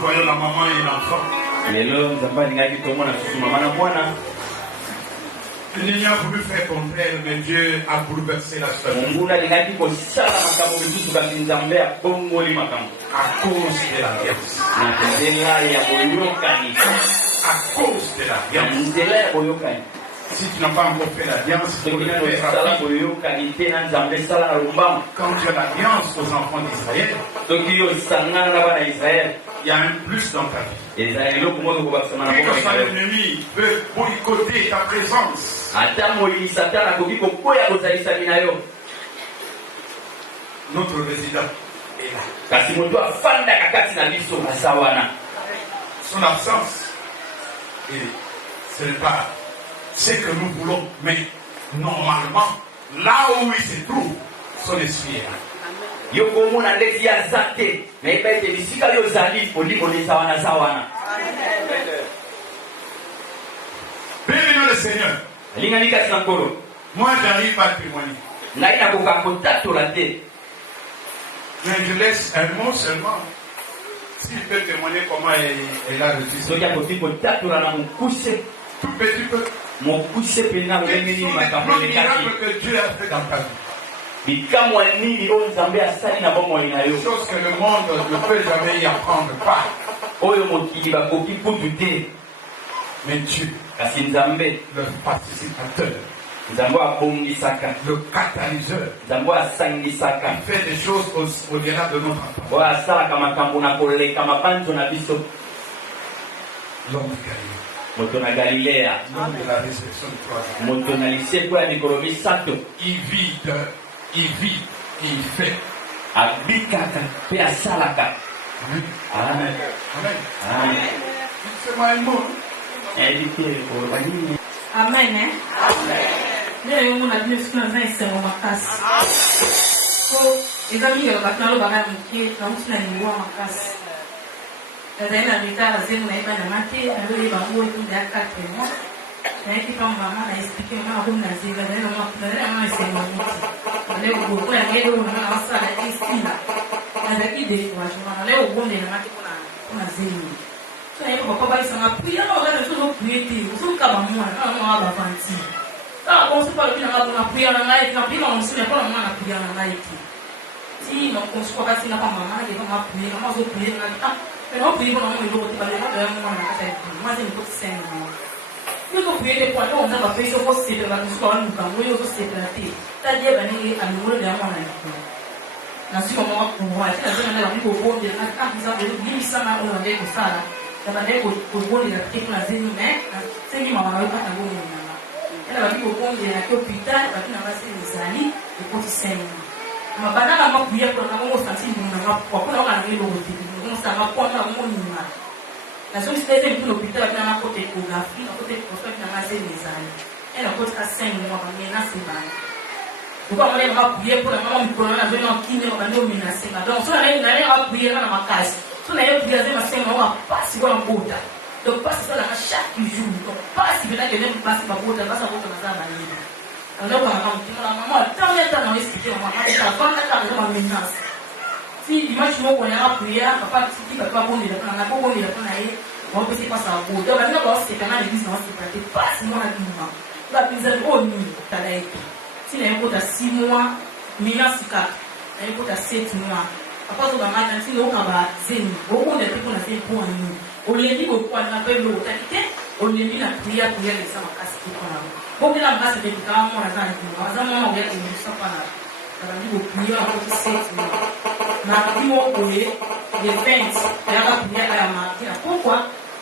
voyons la maman et l'enfant. Il n'y a voulu faire contraire, mais Dieu a bouleversé la situation. À cause de l'alliance. À cause de l'alliance. Si tu n'as pas encore fait l'alliance, quand tu as l'alliance aux enfants d'Israël, il y a un plus dans ta vie. Quand l'ennemi veut boycotter ta présence, notre résident est là. Son absence, ce n'est pas ce que nous voulons, mais normalement, là où il se trouve, son esprit est là. Bienvenue le Seigneur. Moi, j'arrive pas à témoigner. Mais je laisse un mot seulement. S'il peut témoigner comment elle a reçu ça. Tout petit peu. Que Dieu a fait dans ta vie. Chose que le monde ne peut jamais y apprendre pas. Mais Dieu, le participateur, le catalyseur, il fait des choses au-delà de notre entendement. L'homme de Galilée, l'homme de la résurrection de Croix, il vit, il fait. Amen. Amen. Amen. C'est moi un mot. Amen.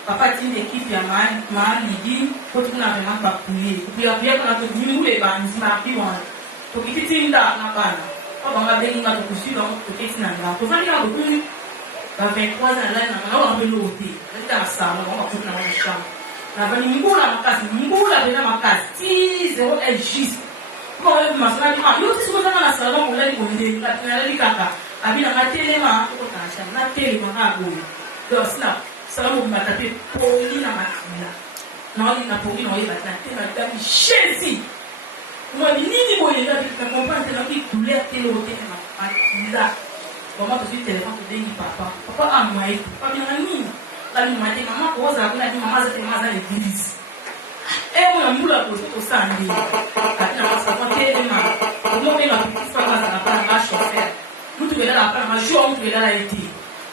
Papa tinha equipe a mali pour tout na vraiment pas prier. Puis bien qu'on a tout nous les bandes ma pion. Pour qui tinha na bana. Papa m'a dit na tout sur donc pour qui na na. Pour faire na tout. Ba 23 ans là na on va l'ôter. Là ça on va tout na chambre. Na bani ngula makasi ngula bena makasi 0 est juste. Pour le masana ah yo tu souvent na salon on l'a dit on dit na la kaka. Abina na telema ko ta chambre na telema na go. Donc snap salamu matape poli na makila na wali na poli na wali batna te na dabi Jésus moi nini boye na ka comprendre na ki couleur tele o te na makila maman tout de suite téléphone te dit papa a moi pas bien nini la maman cause à la maman c'est maman l'église et on a moula pour tout ça ndi quand on a monté ma comment on a pu faire ça la pas la chauffeur nous tu là la pas ma jour on tu là la été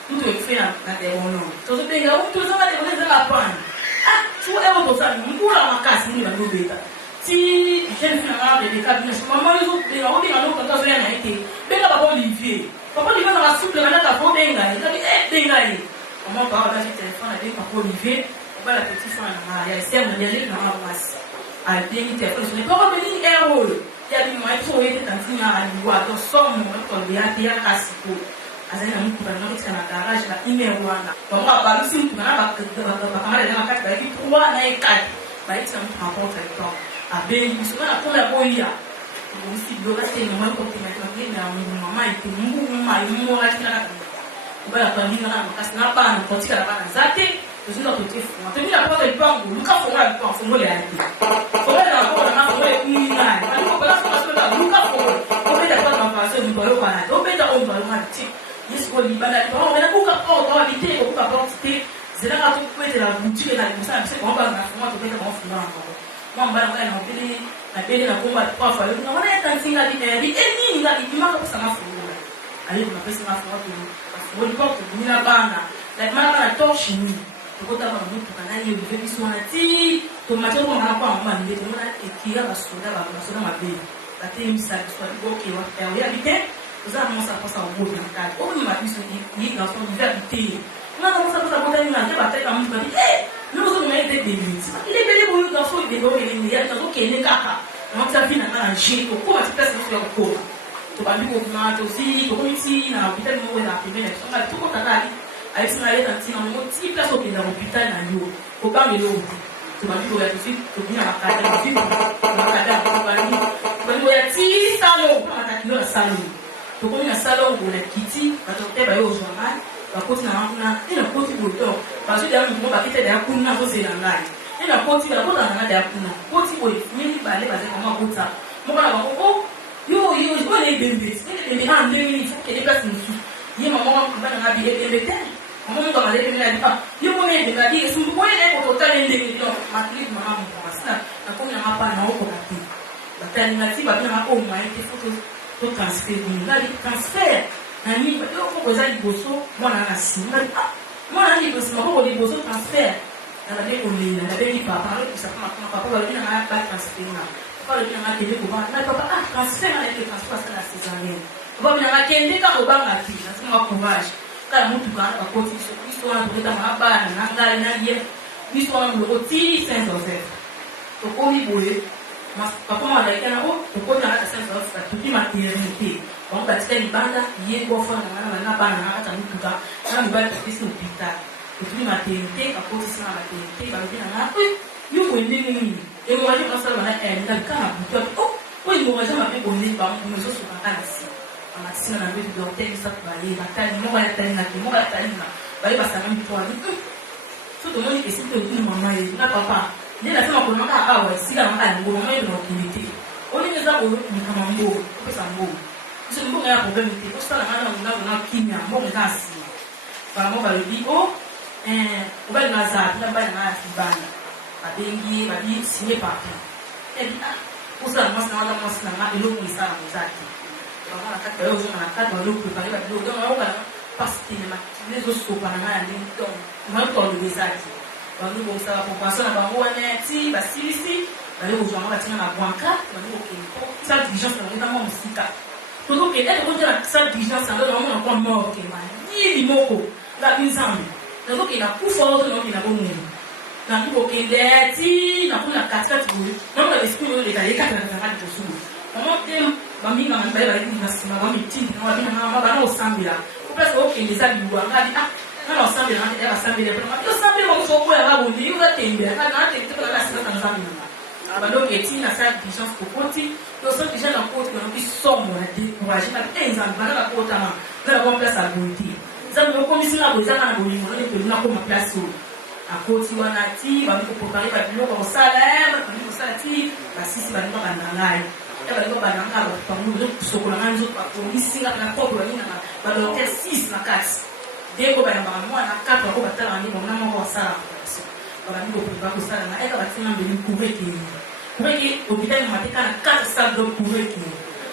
nous tu fais la des bon non tout ça bien on tout ça va les la prendre ah tu es au ça moula ma casse ni la bébé si jeune fille a des cabinets maman ils ont bien on bien on quand on vient à été ben là papa Olivier dans la soupe de la nata pour benga il a dit benga maman parle dans le téléphone avec papa Olivier on va la petite femme à la sœur de Daniel dans la masse à bien le téléphone ce n'est pas venir un rôle il y a des moyens pour aider tantine à voir dans son moment pour bien à Casico azana mtu kwa nini kana garage la imewana donc aba msi mtu kana ba kamera na kati ba kitu kwa na ikati ba ita mtu hapo kwa abengi bisona kwa la boya msi bloga tena mwa kwa kimetoka na mama itu mungu mama yumo lakini ubaya kwa nini na makasi na bana kwa tika na bana zake tuzinda kutefu matendo ya kwa ipangu luka fonga kwa fongo le yake fonga na kwa na fongo le kuina na kwa kwa kwa luka fongo kwa ndio kwa mafasi mtu yao bana obeta omba mati yesu libana kwa na kuka kwa biteko kuka kwa tite zela ka tukwete la boutique na musa mse kwa bana na fonga tupeta kwa fonga mwamba na mbele na bele na kumba kwa fa na wana tanzinga di eni nga di maka kwa sana fonga ali kuna pesa na fonga tu wodi kwa kuna bana na mara na toshi ni tukota ba mtu kanani ulive bisona ti to matero na kwa mama ndi tuna ekia basoda mabe batini msaki kwa boke wa ya bite uza msa kwa sababu boke na kali o ni mabiso ni na so ni bite na msa kwa sababu ndani na ba teka mtu bali nous sommes des bénis il est béni pour nous dans son débat il y a dans aucun cas on t'a vu na nji ko ko ati pesa sio ko to ba ndiko ma to si to ko miti na hospital mo na primera so na to ko tata ali sina ile tanti na mo ti pesa ko na hospital na yo ko ba mi lo to ba ndiko ya to si to bina makata na vipi makata ko ba ni ya ti salon pa makata no salon to ko na salon ko na kiti ba to te ba yo zo ma bakoti na kuna ina koti boto bazo ya mtu bakite ya kuna zo zela ngai ina koti ba kota na ya kuna koti boy mimi bale baze kama kota moko na bako yo ko le bembe ni ha ndeni ke de kasi nsu ye mama mbana na bi bembe te mama ngo male bembe na pa yo ko ne de ngadi sumbu ko ne ko tota ne ndeni no matli mama mo masina na kuna hapa na huko na ti batani na ti ba na hapo mwa ite foto to transfer ni ngadi transfer na mimi yo ko za liboso mwana na sima mwana ni liboso mako liboso transfer na be ko le na be ni papa ko sa papa ba ni na ba transfer na papa ni na kende ko ba na papa transfer na ile transfer sana césarienne papa ni na kende ka ko ba ngati na sima courage kala mtu ka ko ti so wana ko ta ma ba na ngale na ye ni so wana ko ti Saint Joseph to ko mi boye mas papa mwana kana ko na Saint Joseph to di maternité on katika libanda ye kwa fona na bana hata mtuka na mbaya kabisa hospitali utumi maternité akoti sana maternité ba bina na yuko ndini nini ego waje kwa sababu na enda kama mtu oh wewe ndio waje mape bonne ba mtu sio kana si ama sina na vitu vya hotel sasa bali batani mo ya tani na kimo ya tani na bali basa mtu wa so to moni kesi to ni mama ye na papa ni nasema kuna mama hawa sila mama ngo mama ndio kiliti oni neza ko ni kama mbo pesa mbo c'est bon ya problème était pour ça la maana na kimya mbona ngasi ba mo ba li o o ba na za na ba na bana abengi ba di signé papier pour ça moi na ma ilo ko isa na zaki ba na kata yo na kata lo ko ba lo do na ba parce que ma les autres ko ba na ndi donc moi ko lo zaki ba lo ko sa ko pasa na ba mo ne ti ba silisi ba lo ko ba tina na bwanka ba lo ko ça diligence na mo musika todo que ele conta essa diligência não não com mort que mais ni limoko la bizambe donc il a pour fort non il a bon na tuko kendeti na kuna katikati bure na kuna esprit ile ile kata na hadi tusuru mama tem mami na mbele bali na sima mami tindi na wabina na mama na osambira upesa okende za biwa ngadi na osambira na ya osambira na yo sambira mo so ko ya babo ndi yo tembea na tete kwa la sina tanzania abado ketina sa diligence kokoti yo so déjà na côté na bisomo na décourager na enza bana na kota ma na bon place à bonté za mo ko misina bo za na bo ni mo ne ko na ko ma place o akoti wana ti ba ko préparer ba bilo ko sala ba ko sala ti ba sisi ba ni ba na ngai ya ba ko ba na ngai ba mo so ko na nzo ba ko misinga na ko ba ni na ba do ke 6 na 4 dès qu'on va y avoir moi, on a 4 ans, on va faire un livre, on a mon ça. On va dire qu'on va faire ça, on va faire un livre pour qui. Pour qui, au bout d'un moment, on a 4 salles de pour qui.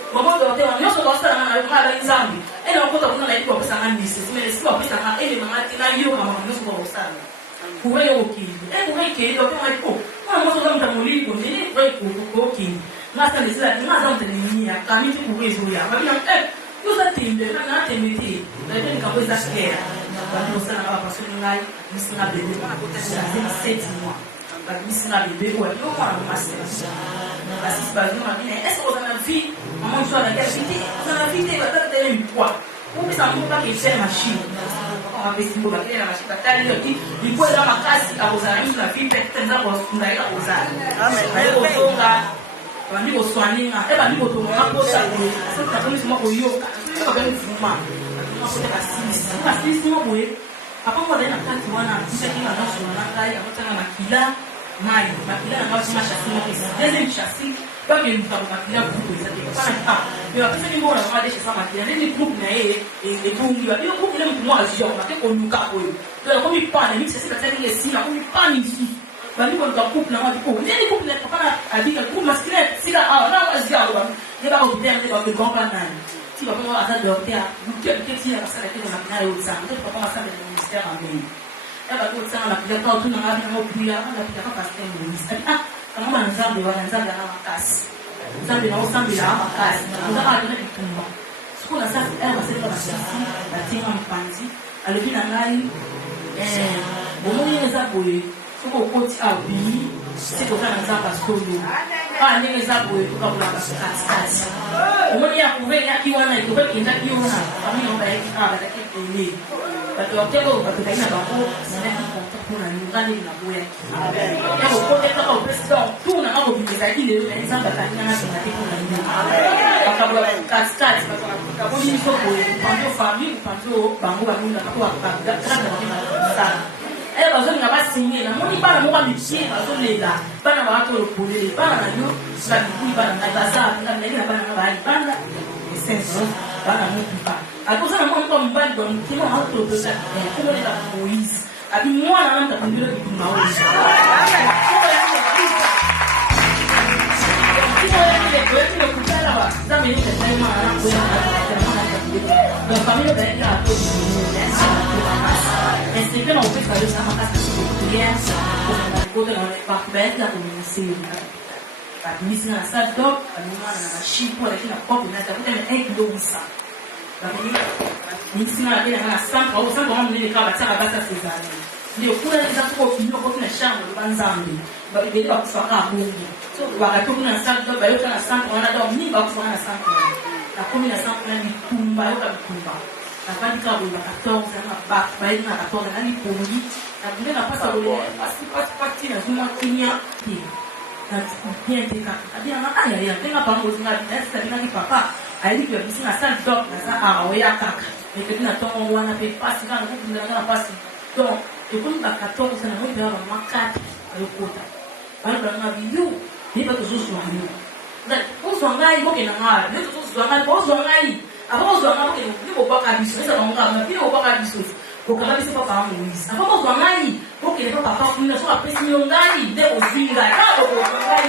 Maman doit dire, on se ça dans la Zambie. Et là, on peut avoir une idée pour ça, mais les sports, ça va aider maman, et là, il y a maman, nous sommes ça. Pour eux, ok. Et pour eux, qui est donc un peu. Moi, je suis dans mon livre, je dis, ok. Moi, ça, c'est là, moi, j'entends les lignes, quand même, pour eux, jouer. Ma vie, nous sommes timbrés, nous sommes timbrés. La vie, quand vous êtes scared, nous sommes là, parce que nous sommes là, bébé, nous sommes 7 mois. Nous sommes là, bébé, ouais, nous sommes là, master. Parce que c'est pas bien. Est-ce que vous avez envie, maman, je suis à la gravité, vous avez envie de faire un poids. Ou bien ça ne peut pas qu'il fait machine. On va essayer de faire la machine. Il faut aller à ma casse à vos amis, la fille, peut-être dans vos amis, à vos amis. Amen. On dit aux soignants, et bien nous autour, on a posé ça. C'est ça que nous sommes au yoga. Nous sommes au mouvement. Nous sommes à 6. Nous sommes à 6 mois. Après, on va aller à 4 mois. Nous sommes à 9 mois. Nous sommes à Maï, Makila n'a pas de châssis, deuxième châssis, pas que nous avons Makila pour ça. Mais après, c'est une bonne affaire de chez ça, Makila. Les groupes et pour nous, les groupes, ils aiment moi, je vais qu'on nous capote. Donc, comme il parle, c'est ça, c'est ici, comme il parle ici. Bah, nous, on doit couper, on dit, oh, les groupes, n'est pas à dire que le groupe masculin, c'est là, ah, là, on va se dire, il va au terme, il va le grand plan. Si on va avoir de l'hôtel, nous, qu'est-ce qu'il y a à faire avec le Makila et au sein, peut-être qu'on va faire le ministère en ligne. Ela vai usar na pia kwa tu na ngapi na pia na pia kwa pastor minister kama nzambe wa nzambe na makasi nzambe na usambe na makasi nzambe na kitumba siku na sasa ela wasema basi batima mpanzi alipina ngai bomoni nzambe siko koti au bi siko kana nzambe skolo nzambe tukabula katikati bomoni ya kuvenya kiwana ikubeki kinda kiona kama naomba yake batakipele But you tell us that you have a nyumbani na boya. Hapo kote kama president tu na hapo vimesaidia ile nzamba kanina na timu na nyumbani. Akabwa katikati kwa nini soko kwa family kwa bango ba nunda kwa kana na sana. Bazo nga basinye na moni bana mo ba mitie bazo lela bana ba to lokole bana na yo sa bikui bana na baza na na bana ba bana senso bana mo kipa. Akosa na mwa mbali kwa mkimo hauto dosa kwa ile la Moise abi mwana anaanza kundilo kitu maozi kwa kutala wa zame ni kama na famille de la c'est que l'on peut faire ça ma casse hier pour la parfaite la communauté la mise na salle d'op na chipo lakini na kopi na tafuta ni 1 kilo usa Nisima na bila na sampa au sampa mwa mbele kama tsaka basa sezani ndio kuna nza kwa kinyo kwa kina shamba banzambi babeli bakufaka bungi so wakati kuna sampa bayo kana sampa wana ndo mimi bakufaka na sampa na 10 na sampa na mitumba yo kabitumba na bandi ka bula 14 na ba bayi na 14 na ni pongi na bila na pasa bole pasi na zuma kinya ti na bien teka abia na aya tena pango zinga sasa ni papa alipi ya bisina sana dok na saa aoya kaka et na tongo wana pe pasi kana kuna na pasi donc et comme ba 14 sana mo ba makati alikuta bana na biyu ni ba tuzuzu wangu na uzo ngai boke na ngara ni tuzuzu ngai uzo ngai abo uzo ngai ni bo baka biso sasa ngara na pia bo baka biso ko kama biso papa wangu hizi abo uzo ngai boke na papa kuna so apesi ngai de ozinga ka bo ngai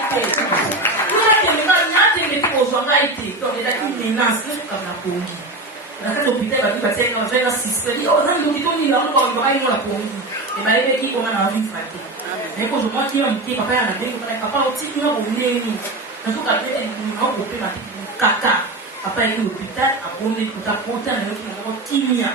te donc il a une menace comme la pongi. Na kati hôpital ba kipa tena wazela sister. Yo ndio ndio ni la kwa ndio hayo la pongi. E ba ile kiko na wazi frate. Niko je moi qui on papa ya na dengo papa otiki na boneni. Na tuka tete ni na ko pema kaka. Papa ya hôpital abonne kutafuta na yote na kimia.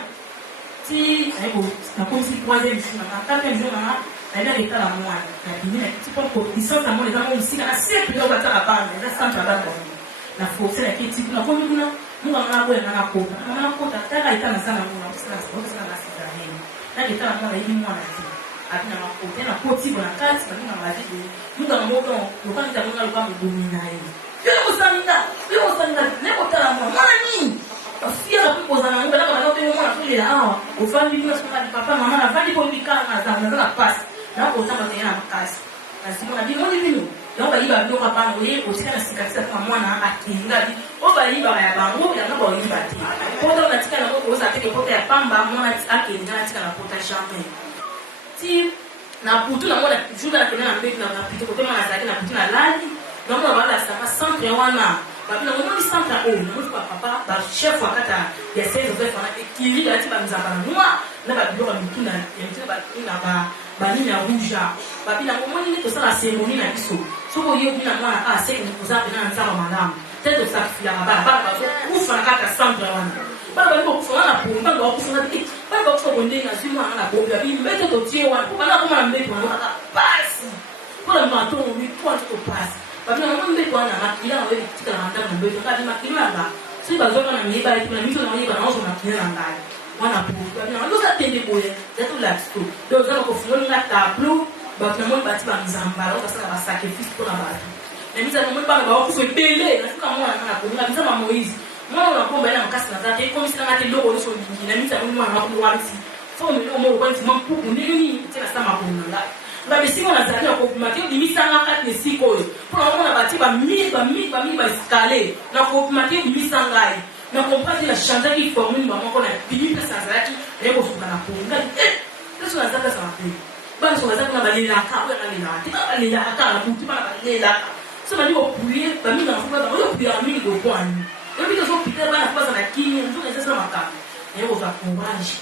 Ti aibo na comme si troisième jour na quatrième jour na elle a été la moine. La dîner petit peu pour ils sont dans les amours ici na c'est plus va ta bande. Na centre la bande. Na force la kiti na kwa kuna mungu anakuwa na kota taka itana sana mungu sana sana na sasa nini na itana mwana hivi mwana tu akina makota na koti bwana kati na mungu anawazi mungu anamoto lokani ta mungu alikuwa mdomina hivi yo usanga neko tala mwana nini afia la kupoza na mungu kama ndio mwana kule la hawa ufanye bila sema papa mama na vadi kwa mikana na za pasi na kwa sababu tena makasi lazima na dimo hivi donc bayiba biloko apana oye otika na sikatisa kaka mwana akinga di oyo bayiba ya bango yango baoyiba te pota onatika nango koza teke pota ya pamba mwana akenga natika na pota jamais ti na putu nango na jour nakende na mbetu na pito kote mwana azalaki na putu na lali nango na balasaka centre wana babi nango moni centre oyo namoni kwa papa bachef wakata ya 16 ofe fana ekili balati bamizamba na noir na babiloko ya mitu na banini ya rouge babi nango moni nde tosala cérémonie na biso soki oyebi na mwana a seke koza pena na nzamba malamu te tosakifilaka bana bazokufa na kaka centre wana bana bali kokufa wana na pongi bana bakufanga te bana bakufa bondenge azwi mwana na bobi babi mbete totie wana mpo bana akoma na mbete wango kaka pasi mpona matongo mitwa nte topasi babi nango mbete wana makila na oyebi tikala na ndako na mbete ngabi makilo yanga soki bazoka na miyeba ete na miso na oyeba na ozo makilo na ngai mwana bobi babi nango loza tende boye zeto lakito donc oza bakofungolinga tableau bato namoni bati bamizambala okasala basacrifice mpona bato namiza namoni bana bawakufa ebele nasuka mwana nga na kolinga bizama moïse mwana ona komba ena makasi na zate ekomisilanga te loko nyonso olingi namiza namoni mwana wakuwanti fo meloko moko kwanti mwa mpuku ndenge nini te nasala makolo na ngai ngabe siko nazalaki na kopima te obimisanga kati esika oyo mpona omona bati bamili baeskale na kopima te obimisa ngai na kompra te na changeaki formule bamoko na bimi place azalaki naye kosuka na poli ngai place naza place na poli bana so bazaki na balelaka oyo nalelaka te balelaka na butu bana balelaka so bandi kopuye bamingi na fuka bango yokupiyaka mingi kokwani yobi tozopita bana fuka na kini nzoka ezasala makambo naye kozwa courage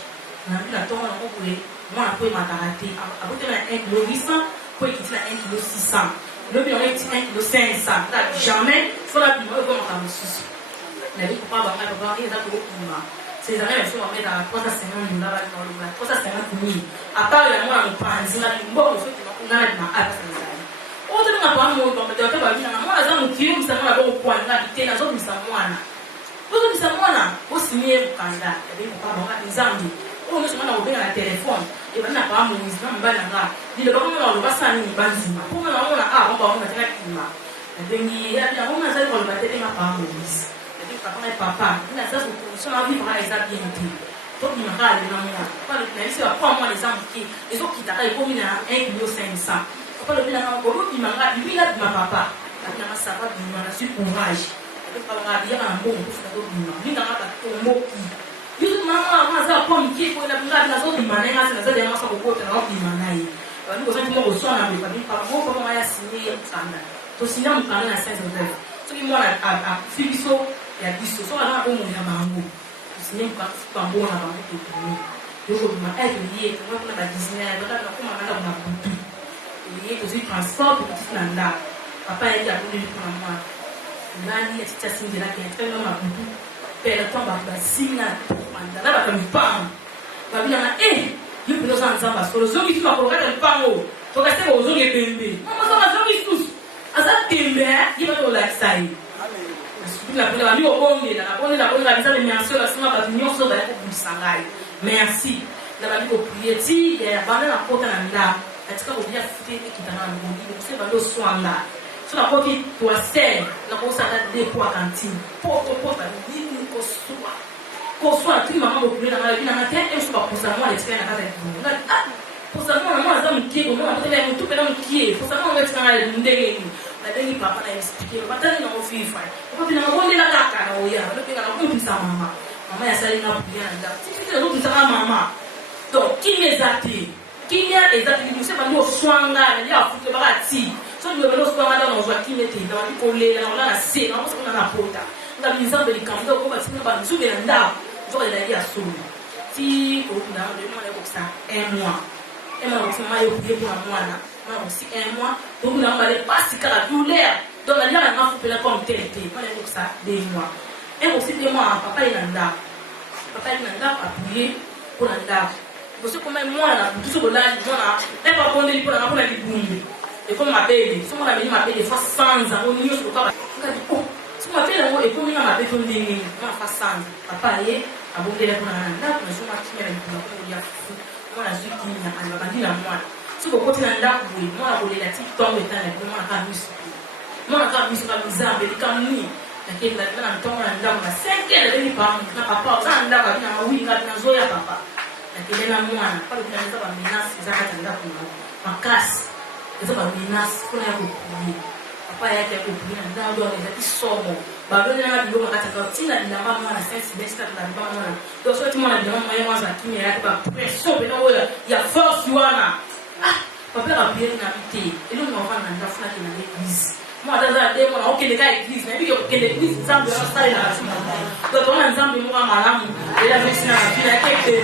nabi na ntongo nango boye mwana po emataka te abotela na 1 kilo 800 po ekiti na 1 kilo 600 lobi yango ekiti 1 kilo 500 na jamais fola bima oyo komaka mosusu nabi papa banga papa eza kokuma ces années sont en mettre à 350 dollars dans le 350 000 à part la moi on pense na bon fait on a na ata sana o tena na pa mo ba mtaka ba bina na mwana za mukio msana na bo kwa na tena zo msamwana bozo msamwana o simie mkanda ebe papa banga nzambi o mso mwana obena na telefone e bana pa mo nzama mbana nga dile ba mo na lo basani ni banzima po na mwana ba mo na tena kima ebengi ya na mwana za ko ba tena pa mo papa ina sasa kusoma vivre à eza bien dit donc il m'a allé dans moi pas le plan c'est pas moi les hommes qui ils ont quitté à comme na 1 kilo 500 pas le plan ko il m'a lui là ma papa na ma sava du na sur courage et pas la bien en bon pour faire do ni na ka ko moki yuzu mama ma za kwa mki ko na binga na zo di manenga sana za jamaa sako kote na wapi manai ni ko sasa mo sona na pa mo pa ma ya sini sana to sina mkana na 5 dollars so ki mwana a fibiso ya biso so ana omo ya bango sine mkambo na bango to tuni yoko bima lié kwa kuna ba Disney ba kana kuma nanda kuna butu lié to transport petit nanda papa yake akundi kwa mwa nani ya tita singi lake tena na butu pela tomba ba singa manda na ba kampango ba bila na yupi ndo sana zamba so zongi kwa kwa kata mpango to kase ko zongi pembe mama so zongi sus asa tembe yiba to like sai la pole ba bio bonge na pole la bizarre merci la sima ba nyo so ba ko busangai merci na ba ko prier ti ya bana na kota na nda katika ko bia fite kitana na bongi ko se ba lo swanga so na ko ki to sel na ko sa de po cantine po ba ni ko swa ti mama ko prier na ba na te e so ba ko sa mo le tsena kata ni pour ça moi za mkiego moi tena mtu pena mkie pour ça moi ngati kana ndenge ni na dengi papa na expliquer batani na ofifa kwa bina mabonde na kaka na oya ndio pinga na kumisa mama ya sali na pia nda tiki ndio kumisa mama donc kimya ezati ni mse bando swanga na ya fuke bagati so ndio bando swanga na nozwa kimya te na ndiko lela na na se na mse kuna na pota ngabi nzambe likamdo ko batina banzuge na nda ndio ile ya sulu ti ko kuna ndio mwana ko sa moi ema kusema yo kuyepo na mwana mwana aussi un mois donc na ngale pasi kala douleur donc la liana na fupela comme tel mwana ko sa 2 mois et aussi 2 mois papa ina nda appuyer pour la nda parce que comme mwana tout ce que là mwana n'est pas bon pour la pour libumbi et comme ma bébé so mwana ma bébé fois 100 ans on nyo ko ba ngadi oh so ma bébé ngo et comme ma bébé on ndenge mwana fois 100 papa ye abongela pour la nda ko so ma kimela ko ya mwana zuki nya anabandila mwana siko kote na ndaku bwe mwana kolela tiktok etana mwana ka misu ka mizambe likamni lakini na mtongo na ndaku na 5 ele ni pa na papa za ndaku na mawili na zoya papa lakini na mwana pale kuna nza ba menace za kata ndaku na makasi nza ba menace kuna ya kukuye papa yake akubwira ndado ngati somo babona nabo ngakataka tina ndinamba mwana sense besta ndinamba mwana donc so timona ndinamba mwana mwanza kimya yake ba pression bena oya ya force wana papa a bien habité et nous on va dans la fenêtre de l'église moi dans la démon OK les gars église mais que l'église ensemble on va dans la fenêtre donc on a ensemble moi malamu et la médecine a fait la qualité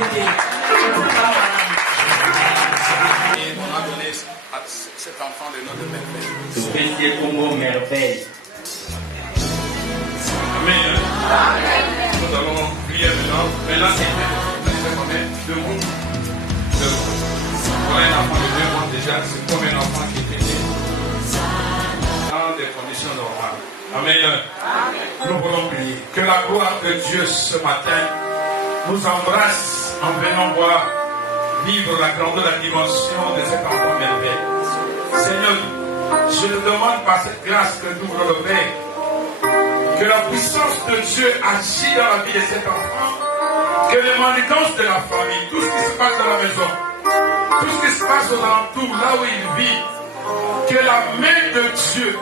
et on a donné à cet enfant le nom de merveille. Tout petit comme merveille. Amen. Nous allons prier maintenant. Maintenant, c'est deux mots. Voilà un enfant de 2 mois déjà, c'est comme un enfant qui était né dans des conditions normales. Amen. Nous voulons prier. Que la gloire de Dieu ce matin nous embrasse en venant voir vivre la grandeur, la dimension de cet enfant merveilleux. Seigneur, je te demande par cette grâce que nous voulons lever, que la puissance de Dieu agit dans la vie de cet enfant, que les manigances de la famille, tout ce qui se passe dans la maison, tout ce qui se passe aux alentours, là où il vit, que la main de Dieu,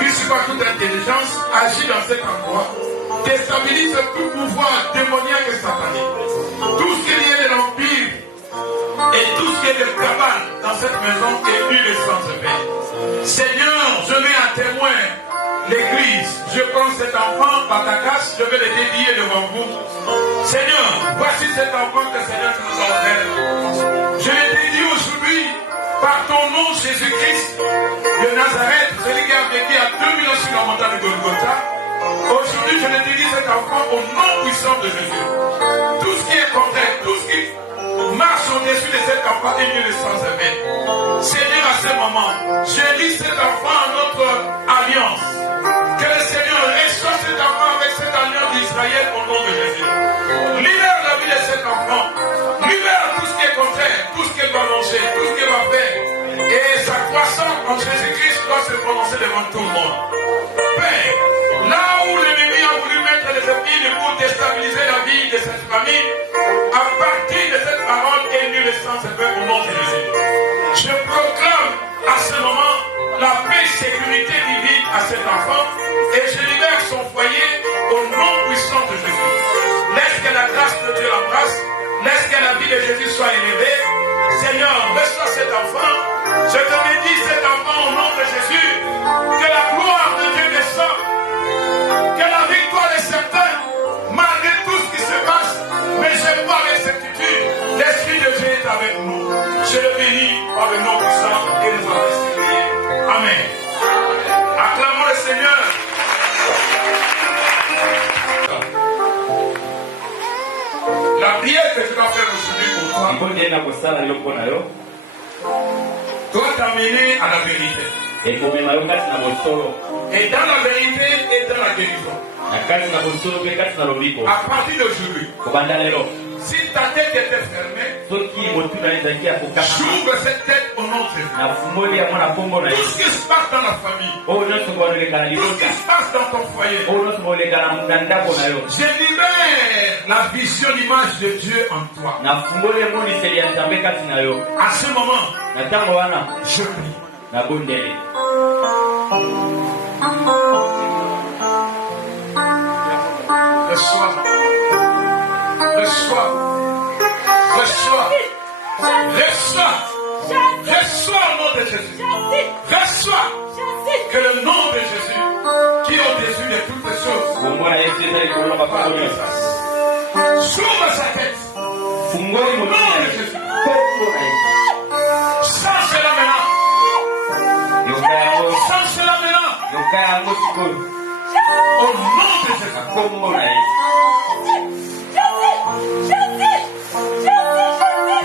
qui supporte toute intelligence, agit dans cet endroit, déstabilise tout pouvoir démoniaque et satanique. Tout ce qui est de l'empire et tout ce qui est de cabane dans cette maison est nul et sans effet. Seigneur, je mets à témoin l'église. Je prends cet enfant par ta grâce, je vais le dédier devant vous. Seigneur, voici cet enfant que le Seigneur nous ordonne. Je le dédie aujourd'hui par ton nom Jésus-Christ de Nazareth, celui qui a vécu à 2000 ans sur la montagne de Golgotha. Aujourd'hui, je le dédie cet enfant au nom puissant de Jésus. Tout ce qui est contraire, tout ce qui marche au-dessus de cet enfant est nul et sans effet. Seigneur, à ce moment, je lis cet enfant à notre alliance. Que le Seigneur reçoive cet enfant avec cette alliance d'Israël au nom de Jésus. Libère la vie de cet enfant. Libère tout ce qui est contraire, tout ce qu'il doit manger, tout ce qu'il va faire. Et sa croissance en Jésus-Christ doit se prononcer devant tout le monde. Père, là où l'ennemi a voulu mettre les épines pour déstabiliser la vie de cette famille, à partir de cette parole est nul et sans effet au nom de Jésus. Je proclame à ce moment la paix et sécurité divine à cet enfant et je libère son foyer au nom puissant de Jésus. Laisse que la grâce de Dieu l'embrasse, laisse que la vie de Jésus soit élevée. Seigneur, reçois cet enfant. Je te bénis cet enfant au nom de Jésus. Que la gloire de Dieu descende. Que la victoire est certaine, malgré tout ce qui se passe. Mais je vois avec certitude, l'Esprit de Dieu est avec nous. Je le bénis par le nom puissant et nous allons rester. Amen. Acclamons le Seigneur. La prière que tu vas faire aujourd'hui pour toi doit t'amener à la vérité. Et dans la vérité et dans la guérison. À partir d'aujourd'hui, si ta tête était fermée, j'ouvre cette tête au nom de Jésus. Tout ce qui se passe dans la famille, tout ce qui se passe dans ton foyer, je libère la vision, l'image de Dieu en toi. À ce moment, je prie. Reçois, reçois, reçois, reçois, reçois au nom de Jésus. Reçois que le nom de Jésus, qui est au-dessus de toutes les choses, s'ouvre sa tête. Au nom de Jésus. Change-la maintenant. Change-la maintenant. Au nom de Jésus.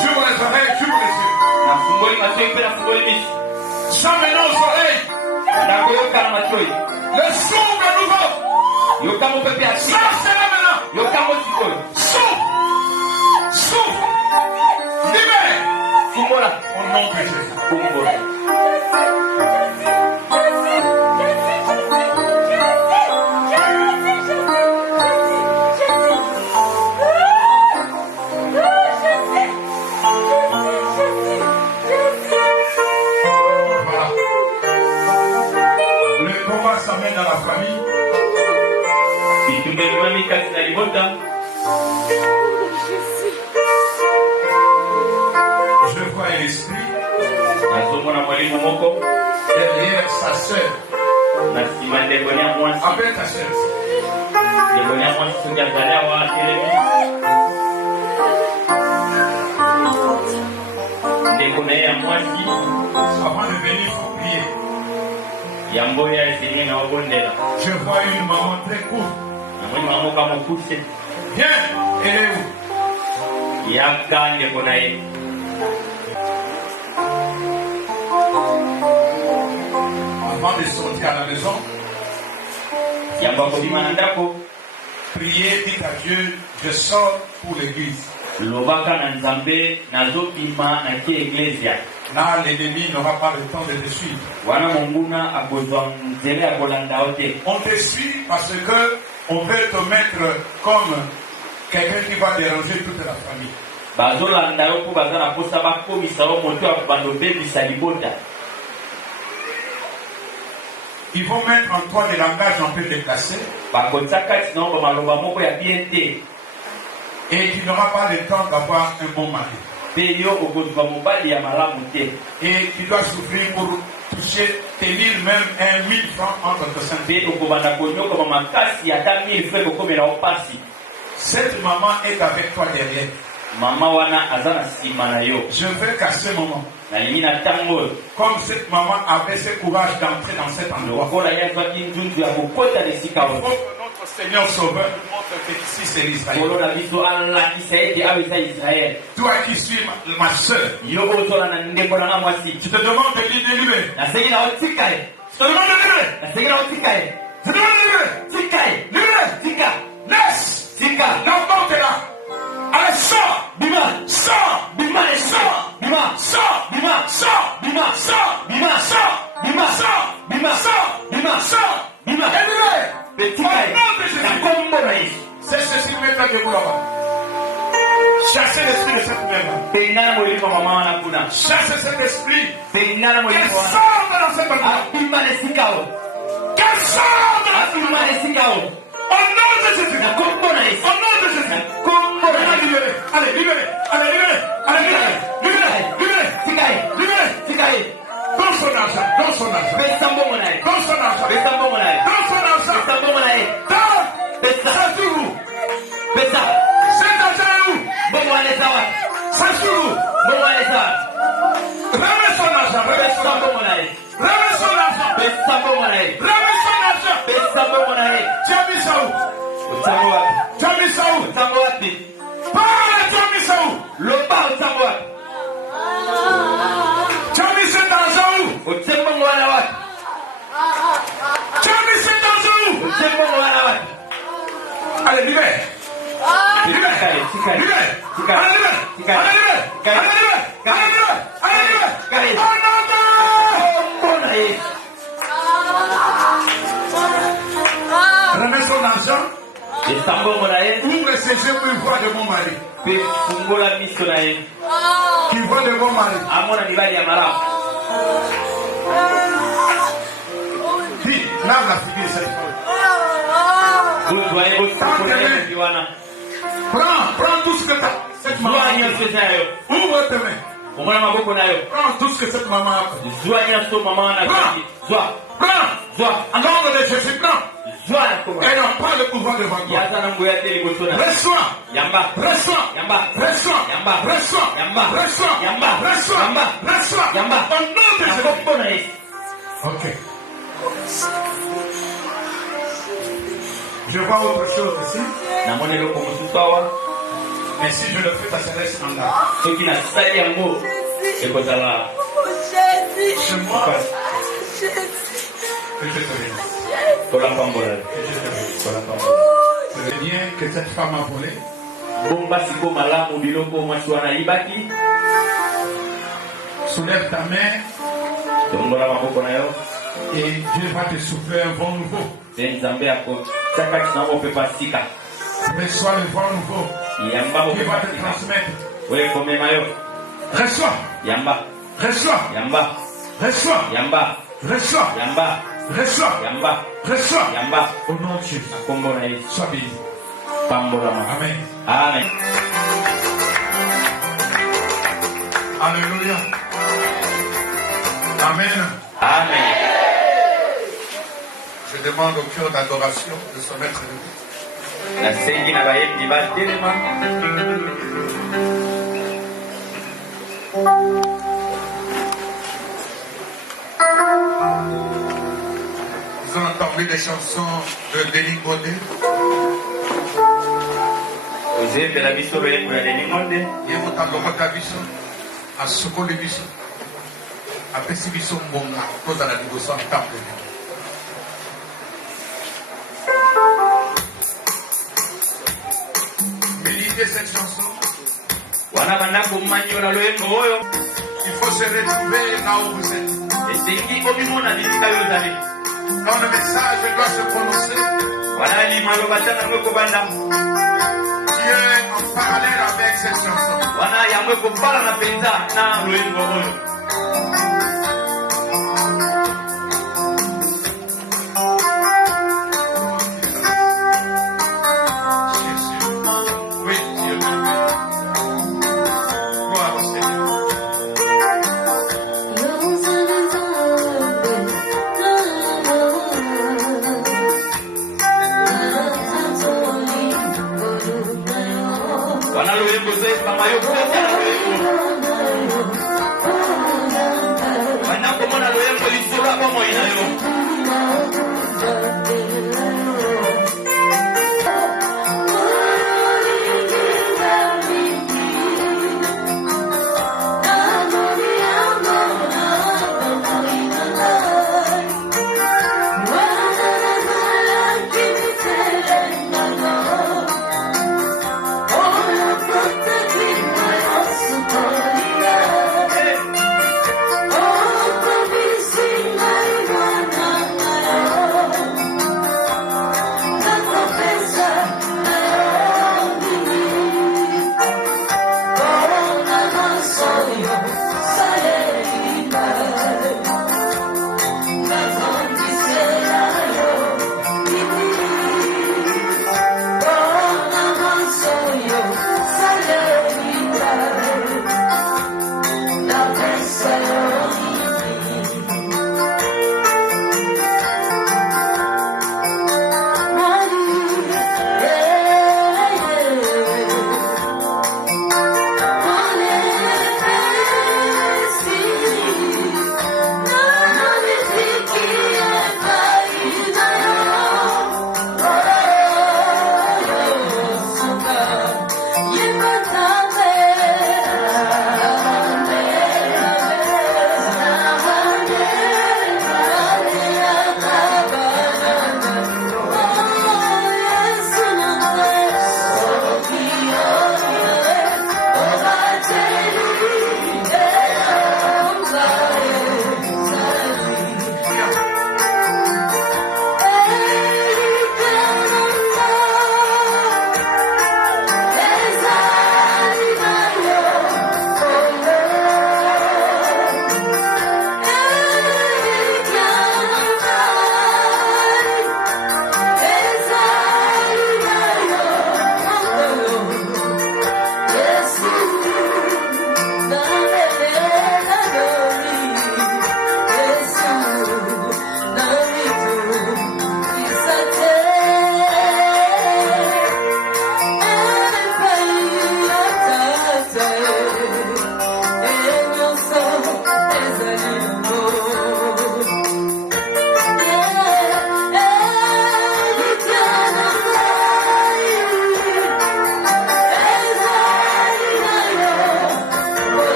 J'ouvre les oreilles, j'ouvre les yeux. Chante maintenant aux oreilles. Le souffle nouveau. Change-la maintenant. Souffle. Souffle. Libère. Au nom de Jésus. libota. Je vois un esprit Nazomona mwalimu moko derrière sa soeur. nasima ndeko nya mwasi. Appelle ta soeur. Ndeko nya mwasi soki azali awa atelemi. Ndeko na ye ya mwasi Avant de venir, il faut prier. yambo ya esenye na obondela. Je vois une maman très courte. Namoni mama moko amokuse. Viens, elle est où? Yaka ndeko na ye. Avant de sortir à la maison, Yamba kodima na ndako. priez, dites à Dieu, je sors pour l'église. Lobaka na nzambe nazokima na ki eglesia. Là, l'ennemi n'aura pas le temps de te suivre. Wana monguna akozwa nzela ya kolanda ote. On te suit parce que on veut te mettre comme quelqu'un qui va déranger toute la famille. Bazolanda yo po baza na posa bakomisa yo moto ya bandobebisa libota. Ils vont mettre en toi des langages un peu déplacés Bakotia kati na yo bamaloba moko ya bien te. et tu n'auras pas le temps d'avoir un bon mari. Pe yo okozwa mobali ya malamu te. Et tu dois souffrir pour toucher, tenir même 1000 francs entre tes seins. Pe okobanda konyoka bamakasi ata 1000 frais kokomela yo pasi. Cette maman est avec toi derrière. Mama wana aza na nsima na yo. Je veux qu'à ce moment, Nalingi na ntango oyo comme cette maman avait ce courage d'entrer dans cet endroit, lokola ye azwaki nzunzu ya kokota na esika il faut oyo. que notre Seigneur Sauveur nous montre que ici c'est l'Israël. Kolo na biso alakisa ete awa eza Israele. Toi qui suis ma soeur, Yo ozola na ndeko na nga mwasi. je te demande de lui délivrer. Nasengi na otika ye. Je te demande de délivrer. Nasengi na otika ye. Je te demande de délivrer. Tika ye. Délivrer. Tika. Laisse. Tika. La porte est là. Allez, sors. Bima. Sors. Bima. Sors. Bima. Sors. Bima. Sors. Bima. Sors. Bima. Sors. Bima. Sors. Bima. Sors. Bima. Sors. Bima. Délivrer. Tika ye. Na kombo na Yesu. C'est ceci qui met debout là-bas. Chassez l'esprit de cette mère. Pengana mwelimu wa mama wana kuna. Chassez cet esprit. Pengana Qu'elle mwelimu wana. sorte dans cet endroit. Apima na esika oyo. Qu'elle sorte dans cet Apima endroit. na esika oyo. Au nom de Jésus. Na kombo na Yesu. Au nom de Na Jésus. kombo na Allez, Yesu. libérez. Allez, libérez. Allez, libérez. Allez, libérez. Libérez. Libérez. Tika ye. Libérez. Tika ye. Donne son argent. Donne son argent. Pesa mbongo na ye. Donne son argent. Pesa mbongo na ye. Donne son argent. Pesa mbongo na ye. Donne. Pesa. C'est sur vous. Pesa. Cet argent est où? Mbongo wana eza wapi? C'est sur vous. Mbongo wana eza wapi? Remets son argent. Remets son Pesa argent. mbongo na ye. Remets son argent. Pesa mbongo na ye. Remets son argent. Pesa mbongo na ye. Tu as mis ça où? Otango wapi? Tu as mis ça où? Otango wapi? Parle, tu as mis ça où? Loba otango wapi? Tu as mis cet argent où? Otie mbongo wana wapi? Tu as mis cet argent où? Otie mbongo wana wapi? Allez, libère. Libère. Tika ye. Tika ye. Libère. Tika ye. Allez, libère. Tika ye. Allez, libère. Tika ye. Allez, libère. Tika ye. Allez, libère. Allez, libère. Tika ye. Oh, non, non. Kombo na ye. Remets son argent. Pesa mbongo na ye. Ouvre ses yeux pour voir de mon mari. Pe fungola miso na ye. Qui voit de mon mari. Amona mibali ya malamu. Dis, lave la figure cette fois. Bozwa ye bosiko na ye moki wana. Prends tout ce que t'as. Cette maman Zwa a. nyonso eza na yo. Ouvre tes mains. Omona maboko na yo. Prends tout ce que cette maman a. Zwa nyonso mama wana azwaki. Zwa. Prends. Zwa. En nom de Jésus, prends. Zwa na koma. Elle n'a pas le pouvoir devant toi. Yaza na nguya te liboso na. Reçois. Yamba. Reçois. Yamba. Reçois. Yamba. Reçois. Yamba. Reçois. Yamba. Reçois. Yamba. Reçois. Yamba. Au nom de Na Jésus. kombo na Yesu. Ok. Je vois autre chose ici. Namoni eloko mosusu awa. Mais si je le fais, ça serait scandale. Soki nasali yango ekozala C'est moi que je te bénisse. tolapambola. Que je te bénisse. Tolapambola. Le bien que cette femme a volé, Bomba siko malamu biloko mwasi wana yibaki. soulève ta main Tombola maboko na yo. et Dieu va te souffler un vent nouveau. Te nzambe akotia kati na yo mopepa sika. Reçois le vent nouveau Yamba qui va mopepa te sika. transmettre. Oyo komema yo. Reçois, Yamba. reçois, Yamba. reçois, Yamba. reçois, Yamba. reçois, Yamba. reçois. Yamba. Au nom de Jésus, Na kombo na Yesu. sois béni. Amen. Amen. Alléluia. Amen. Amen. Je demande au cœur d'adoration de se mettre debout. La sengi na bayembi batelema. Ils ont entendu des chansons de Denis Godet. Ozembela biso beyembo ya Denis Godet. Ye motalokota biso asukoli biso apesi biso mbonga tozala liboso ya temple. Méditez cette chanson. Wana bandako manyola loyembo oyo. Il faut se retrouver là où vous êtes. Esengi omimona bisika yo ozali. Quand le message doit se prononcer, Wana limaloba tanga ngwe kobanda. Dieu est en parallèle avec cette chanson. Wana yamwe kopala na penza na loyembo oyo. Oui, Dieu te bénit. Gloire au Seigneur. Wana loyembo zoe kama yo kote na loyembo. Wana komona loyembo lisolo abomo ina yo. Oh,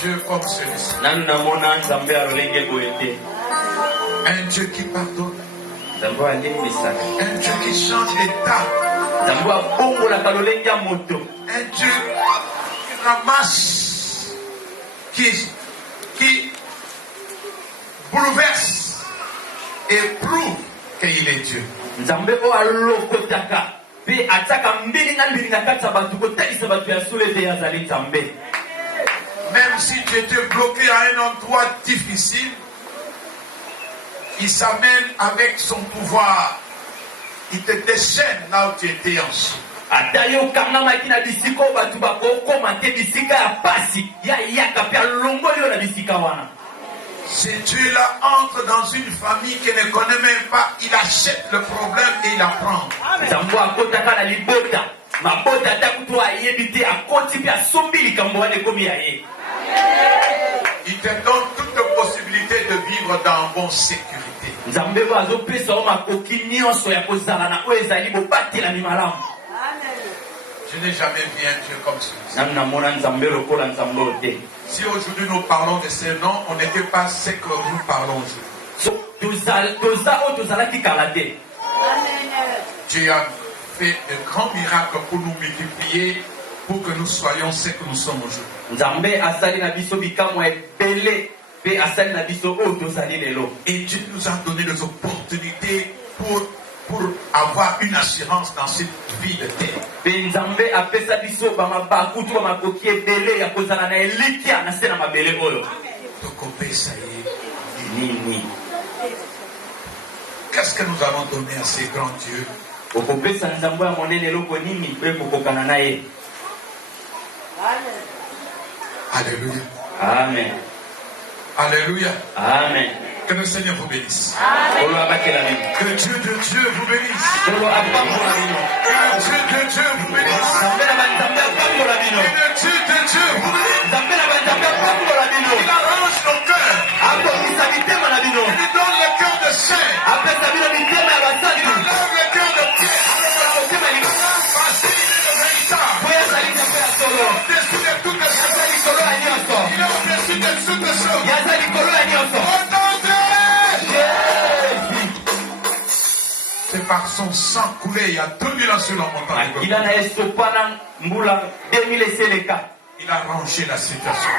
Dieu comme celui-ci. Un Dieu qui pardonne. Un Dieu qui change l'état. Un Dieu qui ramasse, qui bouleverse et prouve qu'il est Dieu. Même si tu étais bloqué à un endroit difficile, il s'amène avec son pouvoir. Il te déchaîne là où tu étais en dessous. Ce Dieu-là entre dans une famille qui ne connaît même pas, il achète le problème et il apprend. Il te donne toute possibilité de vivre dans bonne sécurité. Je n'ai jamais vu un Dieu comme celui-ci. Si aujourd'hui nous parlons de ce nom, on n'était pas ce que nous parlons aujourd'hui. Dieu a fait de grands miracles pour nous multiplier, pour que nous soyons ce que nous sommes aujourd'hui. Et Dieu nous a donné des opportunités pour avoir une assurance dans cette vie de terre. Qu'est-ce que nous allons donner à ces grands dieux? Alléluia. Amen. Alléluia. Amen. Que le Seigneur vous bénisse. Amen. Que le Dieu de Dieu vous bénisse. Que le Dieu de Dieu vous bénisse. Que le Dieu de Dieu vous bénisse. Il arrange nos cœurs. Il nous donne le cœur de chair. Il nous donne le cœur de pierre. Facile et de véritable. Au-dessus de toutes les choses. Il est au-dessus de toutes les choses. C'est par son sang coulé il y a 2000 ans sur la montagne. Il a rangé la situation.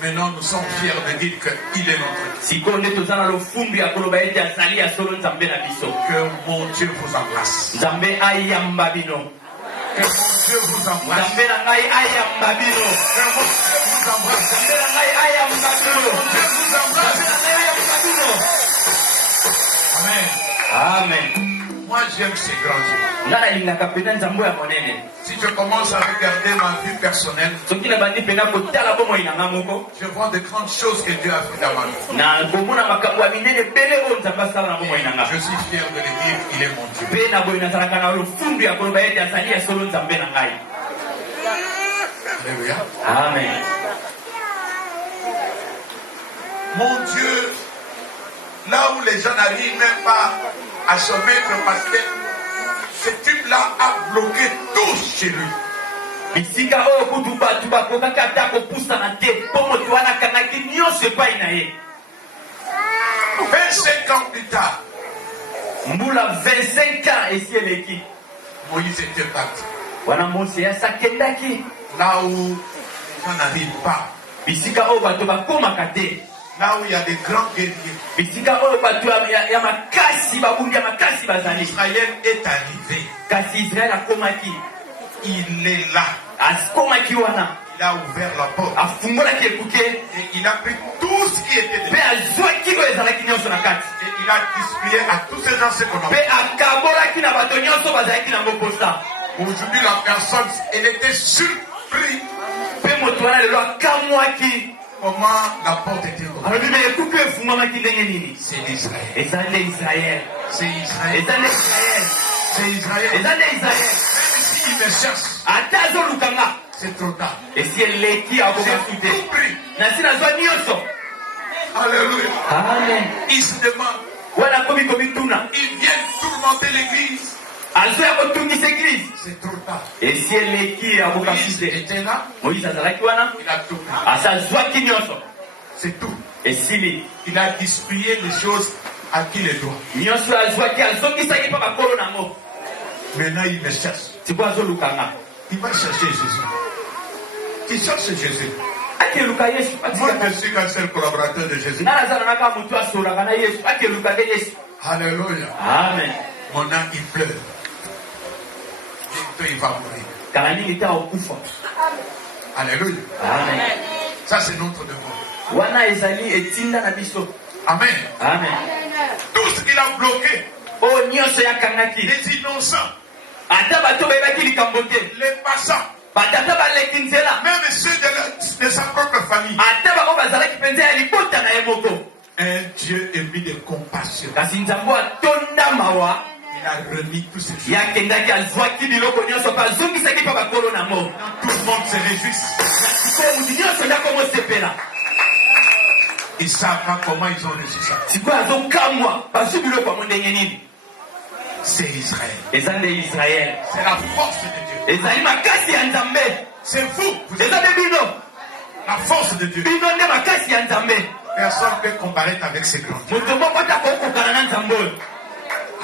Maintenant nous sommes fiers de dire qu'il est notre Dieu. Que mon Dieu vous embrasse. Que mon Dieu vous embrasse. Que mon Dieu vous embrasse. Amen. Amen. Moi j'aime ces grands dieux. Si je commence à regarder ma vie personnelle, je vois de grandes choses que Dieu a fait dans ma vie. Je suis fier de le dire, il est mon Dieu. Alléluia. Amen. Mon Dieu, là où les gens n'arrivent même pas à se mettre parce que ce type-là a bloqué tout chez lui. 25 ans plus tard, Moïse était parti. Là où les gens n'arrivent pas. Là où il y a des grands guerriers. Israël est arrivé. Il est là. Il a ouvert la porte. Et il a pris tout ce qui était dedans. Et il a distribué à tous ces gens ce qu'on a. Aujourd'hui, la personne, elle était surprise. Comment la porte était ouverte. C'est l'Israël. C'est Israël. C'est Israël. Même s'il me cherche, c'est trop tard. J'ai tout pris. Alléluia. Amen. Il se demande. Ils viennent tourmenter l'église. C'est trop tard. Et si elle est qui a beaucoup Moïse était là, Moïse a il a tout pris. C'est tout. Et si Il a distribué les choses à qui les doit. Maintenant, il me cherche. Il va chercher Jésus. Il cherche Jésus. Moi, je suis qu'un seul collaborateur de Jésus. Alléluia. Amen. Mon âme, il pleure. Bientôt, il va mourir. Alléluia. Amen. Ça, c'est notre devoir. Amen. Amen. Tout ce qu'il a bloqué, les innocents, les passants, même ceux de sa propre famille. Un Dieu ému de compassion. Il a remis tous ces choses. Tout le monde se réjouit. Ils ne savent pas comment ils ont reçu ça. C'est Israël. C'est la force de Dieu. C'est vous. Vous êtes la force de Dieu. Personne ne peut comparer avec ces grands.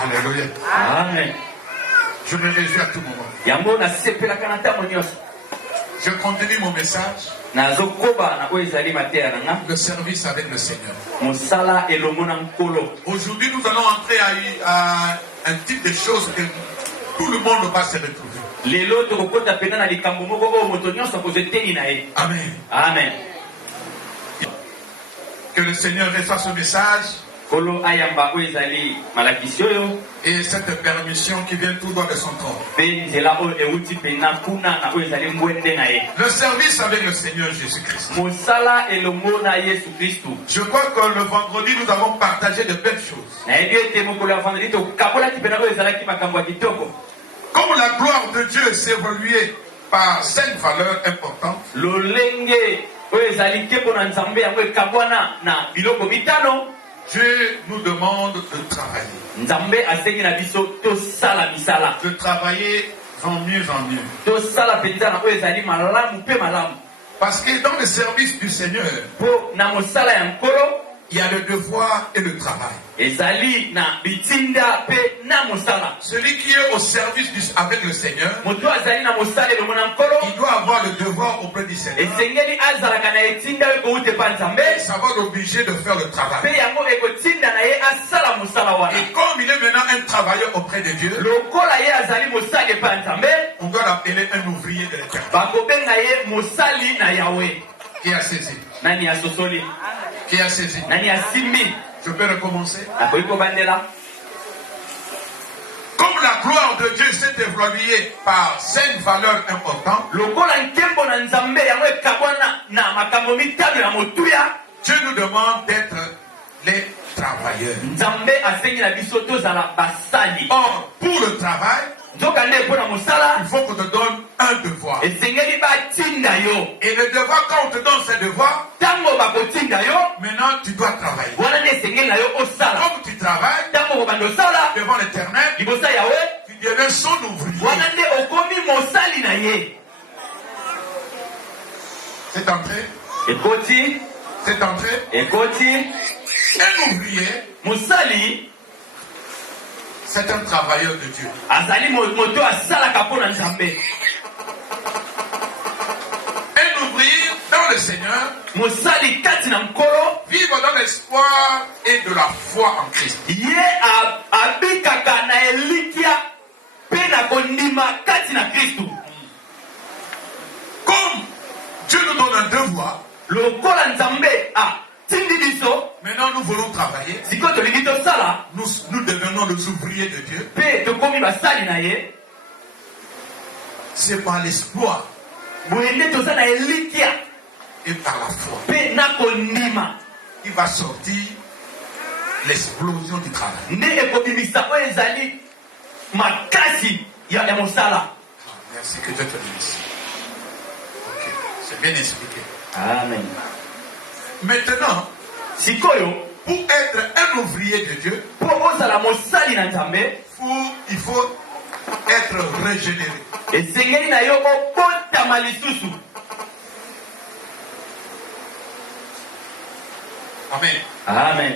Alléluia. Amen. Je me réjouis à tout moment. Je continue mon message. Le service avec le Seigneur. Aujourd'hui, nous allons entrer à un type de choses que tout le monde va se retrouver. Amen. Amen. Que le Seigneur reçoive ce message. Et cette permission qui vient tout droit de son trône. Le service avec le Seigneur Jésus-Christ. Je crois que le vendredi, nous avons partagé de belles choses. Comme la gloire de Dieu s'est évoluée par 5 valeurs importantes, Dieu nous demande de travailler. De travailler en mieux en mieux. Parce que dans le service du Seigneur, il y a le devoir et le travail. Celui qui est au service avec le Seigneur, il doit avoir le devoir auprès du Seigneur. Et savoir l'obliger de faire le travail. Et comme il est maintenant un travailleur auprès de Dieu, on doit l'appeler un ouvrier de l'Éternel. Qui a saisi? Qui a saisi? Je peux recommencer? Comme la gloire de Dieu s'est évoluée par 5 valeurs importantes, Dieu nous demande d'être les travailleurs. Or, pour le travail, il faut qu'on te donne un devoir. Et le devoir, quand on te donne ce devoir, maintenant tu dois travailler. Comme tu travailles devant l'Éternel, tu deviens son ouvrier. C'est entré. C'est entré. Un ouvrier, c'est un travailleur de Dieu. Un ouvrier dans le Seigneur, vivre dans l'espoir et de la foi en Christ. Comme Dieu nous donne un devoir, maintenant nous voulons travailler. Nous devenons les ouvriers de Dieu. C'est par l'espoir et par la foi qui va sortir l'explosion du travail. Merci que Dieu te bénisse. Ok, c'est bien expliqué. Amen. Maintenant, pour être un ouvrier de Dieu, il faut être régénéré. esengeli na yo obotama lisusu. Amen. Amen.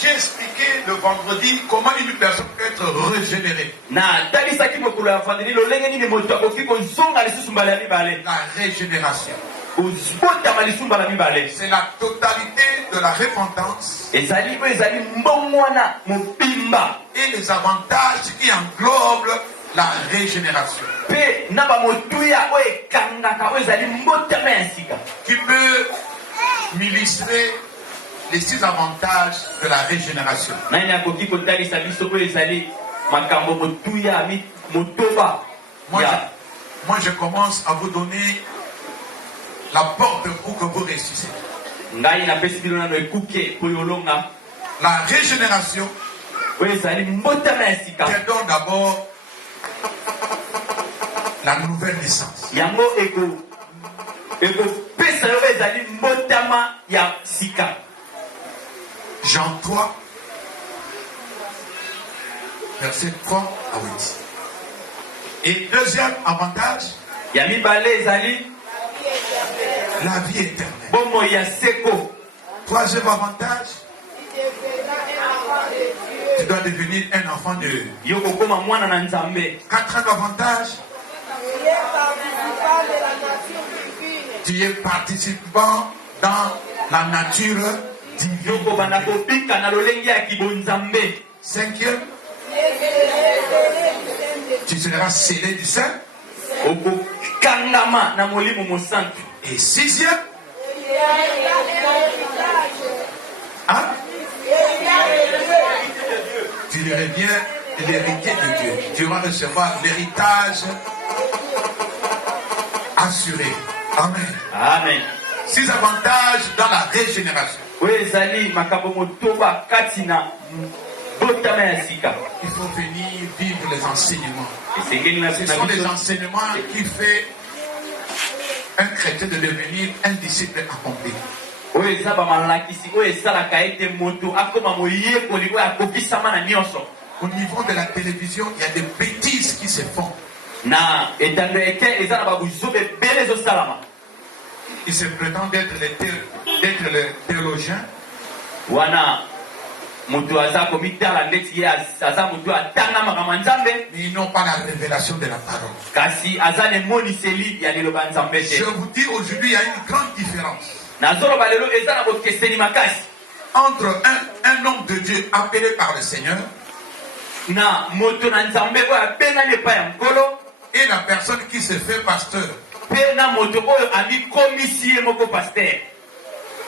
J'ai expliqué le vendredi comment une personne peut être régénérée. Na talisaki mokolo ya vandeli lolenge nini moto akoki kozonga lisusu mbala ya mibale. La régénération. Kozotama lisusu mbala ya mibale. C'est la totalité de la repentance Ezali oyo ezali mbongwana mobimba. et les avantages qui englobent la régénération. Pe na bamotuya oyo ekangaka oyo ezali mbotama ya sika. Qui peut m'illustrer les 6 avantages de la régénération? Nani akoki kotalisa biso oyo ezali makambo motuya motoba. Moi, je commence à vous donner la porte pour que vous réussissez. Ngai napesi bino nano ekuke po yolonga. La régénération Oyo ezali mbotama ya sika. te donne d'abord la nouvelle naissance. Yango pesa yo ezali mbotama ya sika. Jean 3, verset 3 à 8. Et deuxième avantage, Ya mibale ezali la vie éternelle. bomo ya seko. Troisième avantage, tu dois devenir un enfant de Dieu. Yo kokoma mwana na Nzambe. Quatrième avantage, tu es participant dans la nature Yo divine. kobanda kobika na lolenge ya kibonzambe. Cinquième, tu seras scellé du Saint. Okokangama na molimo mosantu. Et sixième, hein? Tu deviens l'héritier de Dieu. Tu vas recevoir l'héritage assuré. Amen. Amen. 6 avantages dans la régénération. Oyo ezali makambo motoba kati na botama ya sika. Il faut venir vivre les enseignements. Esengeli na Ce sont les enseignements qui font un chrétien de devenir un disciple accompli. oyo eza bamalakisi oyo esalaka ete moto akoma moyekoli oyo akokisama na nyonso. Au niveau de la télévision, il y a des bêtises qui se font. Na etando eke eza na babuzobe ebele ezosalama. Ils se prétendent être les théologiens. Wana moto aza komitala ndeti ye aza moto atanga makambo ya Nzambe, Mais ils n'ont pas la révélation de la parole. kasi aza lemoniseli ya liloba ya Nzambe te. Je vous dis aujourd'hui, il y a une grande différence Nazoloba lelo eza na bokeseni makasi entre un homme de Dieu appelé par le Seigneur na moto na Nzambe oyo abengani epai ya nkolo et la personne qui se fait pasteur. mpe na moto oyo amikomisi ye moko paster.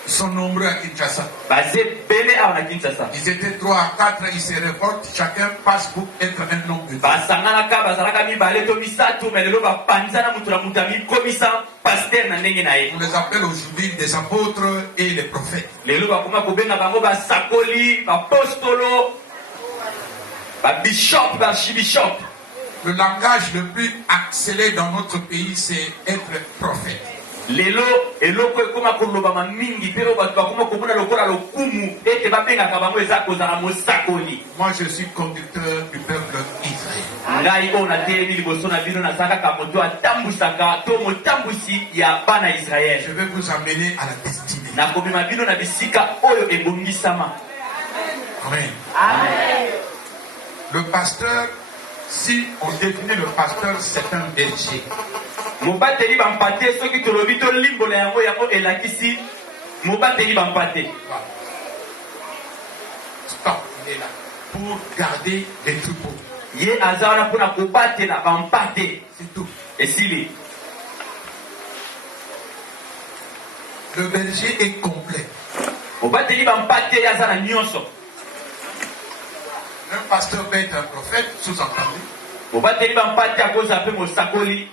Ils sont nombreux à Kinshasa. Baze ebele awa na Kinshasa. Ils étaient 3 à 4, ils se révoltent, chacun passe pour être un homme de Dieu. Basanganaka bazalaka mibale to misato me lelo bapanzana moto na moto amikomisa paster na ndenge na ye. On les appelle aujourd'hui des apôtres et les prophètes. Lelo bakoma kobenga bango basakoli bapostolo babishop barchibishop. Le langage le plus accéléré dans notre pays, c'est être prophète. Lelo eloko ekoma kolobama mingi mpe bato bakoma komona lokola lokumu ete babengaka bango eza kozala mosakoli. Moi, je suis conducteur du peuple Israël. Ngai oyo natelemi liboso na bino naza kaka moto atambwisaka to motambwisi ya bana Israele. Je vais vous amener à la destinée. Nakomema bino na bisika oyo ebongisama. Amen. Amen. Le pasteur, si on définit le pasteur, c'est un berger. Mobateli bampate soki tolobi to limbola yango yango elakisi mobateli bampate. Stop, il est là. Pour garder les troupeaux. Ye azana pona kobatela bampate. C'est tout. Esili. Le berger est complet. Mobateli bampate yazana nyonso. Un pasteur peut être un prophète, sous-entendu. Mobateli bampate akoza pe mosakoli.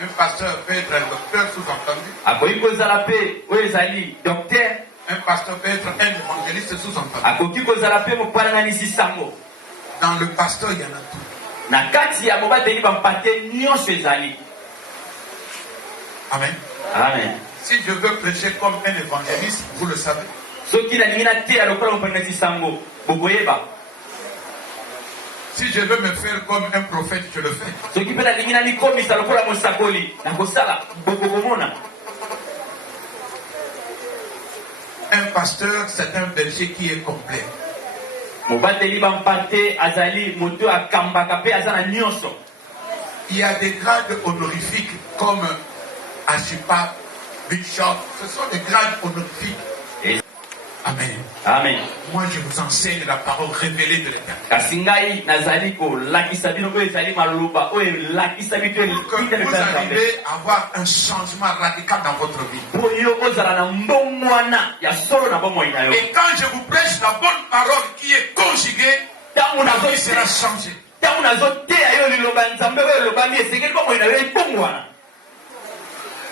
Un pasteur peut être un docteur, sous-entendu. Akoki kozala pe oyo ezali docteur. Un pasteur peut être un évangéliste, sous-entendu. Akoki kozala pe mopalanganisi sango. Dans le pasteur, il y en a tout. Na kati ya mobateli bampate nyonso ezali. Amen. Amen. Si je veux prêcher comme un évangéliste, vous le savez. Soki nalingi nateya lokola mopalanganisi sango bokoyeba. Si je veux me faire comme un prophète, je le fais. Un pasteur, c'est un berger qui est complet. Il y a des grades honorifiques comme Ashipa, Bishop. Ce sont des grades honorifiques. Amen. Amen. Moi, je vous enseigne la parole révélée de l'Éternel. Pour Que vous arrivez à avoir un changement radical dans votre vie. Et quand je vous prêche la bonne parole qui est conjuguée, votre vie sera changée.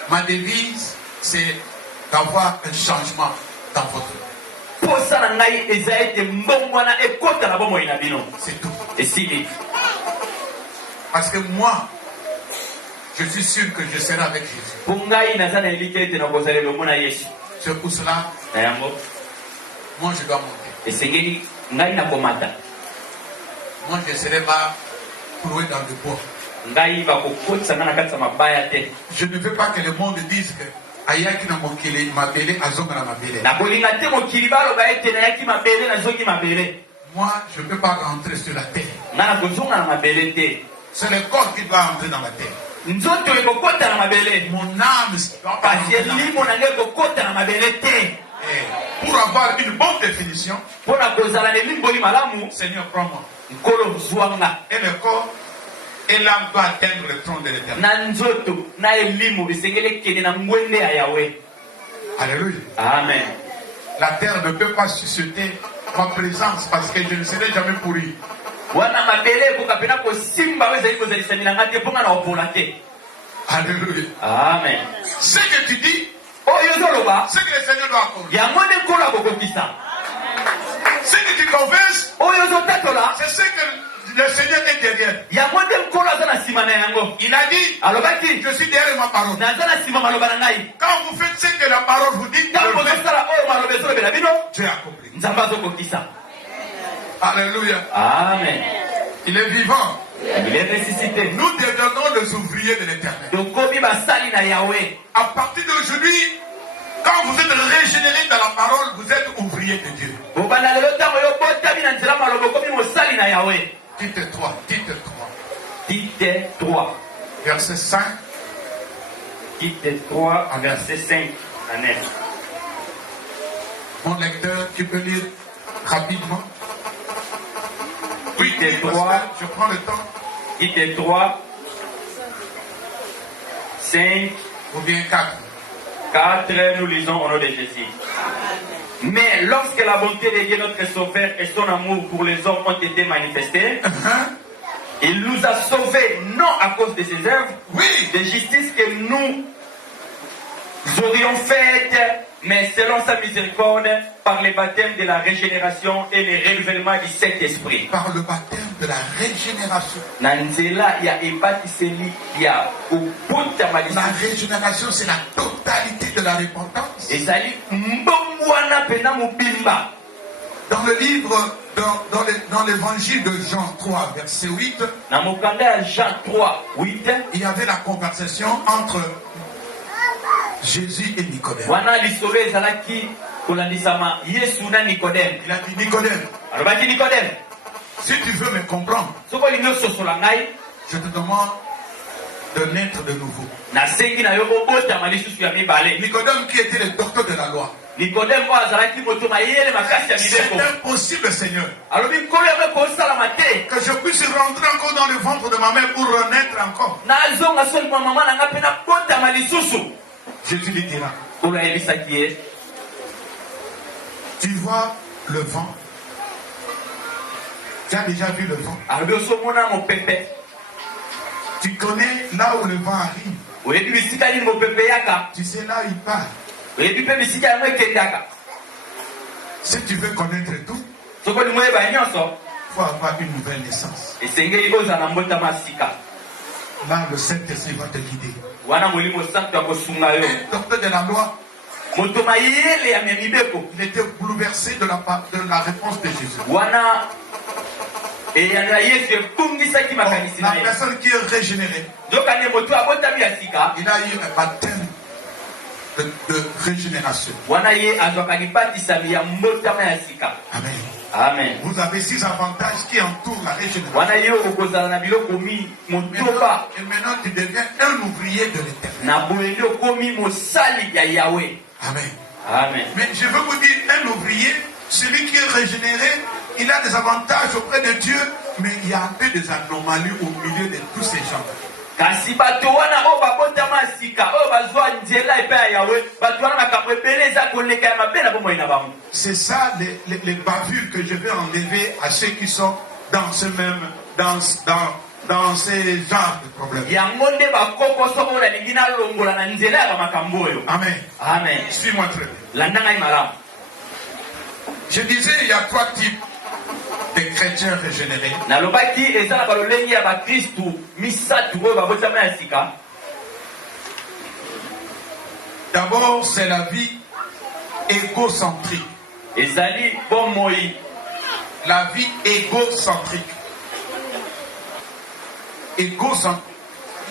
Ma devise, c'est d'avoir un changement dans votre vie. C'est tout. Parce que moi, je suis sûr que je serai avec Jésus. C'est pour cela, moi je dois monter. Moi je ne serai pas cloué dans le bois. Je ne veux pas que le monde dise que Ayaki na mokili mabele azonga na mabele. Moi, je ne peux pas rentrer sur la terre. C'est le corps qui doit entrer dans la terre. Mon âme doit pas rentrer dans la terre. Pour avoir une bonne définition, Seigneur, prends-moi. Et le corps et l'âme doit atteindre le trône de l'Éternel. Alléluia. Amen. La terre ne peut pas susciter ma présence parce que je ne serai jamais pourri. Alléluia. Amen. Ce que tu dis, ce que le Seigneur doit accorder. Ce que tu confesses, c'est ce que le Seigneur est derrière. Il a dit, je suis derrière ma parole. Quand vous faites ce que la parole vous dit, Dieu a accompli. Alléluia. Amen. Il est vivant. Il est ressuscité. Nous devenons les ouvriers de l'Éternel. À partir d'aujourd'hui, quand vous êtes régénéré dans la parole, vous êtes ouvrier de Dieu. Titre 3, titre 3. Titre 3. Verset 5. Titre 3, verset 5 à 9. Mon lecteur, tu peux lire rapidement. Oui, Titre 3. Je prends le temps. Titre 3. 5. Ou bien 4. 4, nous lisons au nom de Jésus. Mais lorsque la bonté de Dieu, notre Sauveur, et son amour pour les hommes ont été manifestés, il nous a sauvés non à cause de ses œuvres, de justice que nous aurions faites, mais selon sa miséricorde, par le baptême de la régénération et le renouvellement du Saint-Esprit. Par le baptême de la régénération. La régénération, c'est la totalité de la repentance. Dans le livre, dans l'évangile de Jean 3, verset 8, il y avait la conversation entre Jésus et Nicodème. Il a dit Nicodème, si tu veux me comprendre, je te demande de naître de nouveau. Nicodème qui était le docteur de la loi. C'est impossible, Seigneur, que je puisse rentrer encore dans le ventre de ma mère pour renaître encore. Jésus lui dira, tu vois le vent. Tu as déjà vu le vent. Tu connais là où le vent arrive. Tu sais là où il part. Si tu veux connaître tout, il faut avoir une nouvelle naissance. Là, le Saint-Esprit va te guider. Le docteur de la loi, il était bouleversé de la réponse de Jésus. Et la personne qui est régénérée, il a eu un baptême de régénération. Amen. Amen. Vous avez 6 avantages qui entourent la régénération. Et maintenant tu deviens un ouvrier de l'Éternel. Amen. Amen. Mais je veux vous dire, un ouvrier, celui qui est régénéré, il a des avantages auprès de Dieu, mais il y a un peu des anomalies au milieu de tous ces gens. C'est ça les bavures que je vais enlever à ceux qui sont dans ce même dans ces genres de problèmes. Amen. Amen. Suis-moi très bien. Je disais, il y a 3 types de chrétiens régénérés. D'abord, c'est la vie égocentrique. La vie égocentrique. Égocentrique.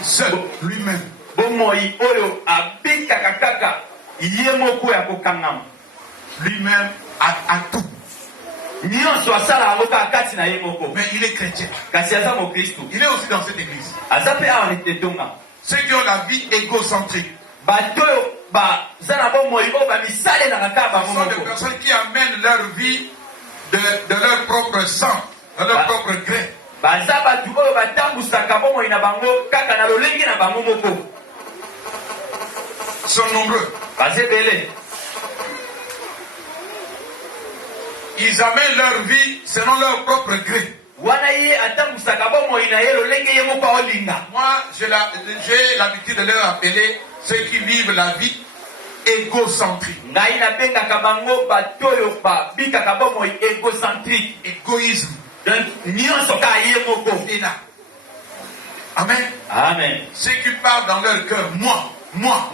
Seul, lui-même. Lui-même a tout. Mais il est chrétien. Il est aussi dans cette église. Ceux qui ont la vie égocentrique sont des personnes qui amènent leur vie de leur propre sang, de leur propre gré. Ils sont nombreux. Ils amènent leur vie selon leur propre gré. Moi, j'ai l'habitude de leur appeler ceux qui vivent la vie égocentrique. Égoïsme. Amen. Amen. Ceux qui parlent dans leur cœur, moi. Or,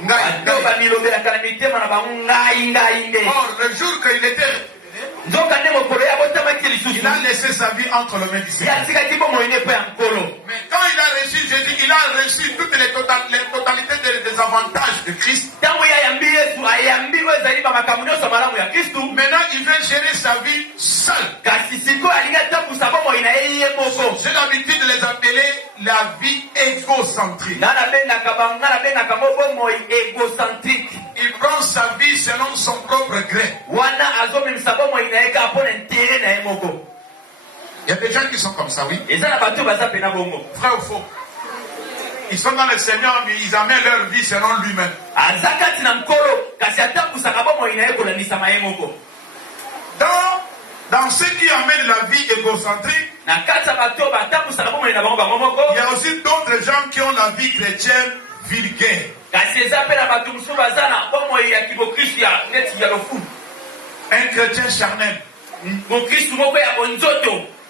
le jour qu'il était, il a laissé sa vie entre les mains du Seigneur. Mais quand il a reçu Jésus, il a reçu toutes les totalités des avantages de Christ. Maintenant, il veut gérer sa vie seul. J'ai l'habitude de les appeler la vie égocentrique. Il prend sa vie selon son propre gré. Il y a des gens qui sont comme ça, oui. Vrai ou faux? Ils sont dans le Seigneur, mais ils amènent leur vie selon lui-même. Dans ceux qui amènent la vie égocentrique, il y a aussi d'autres gens qui ont la vie chrétienne vulgaire. Un chrétien charnel.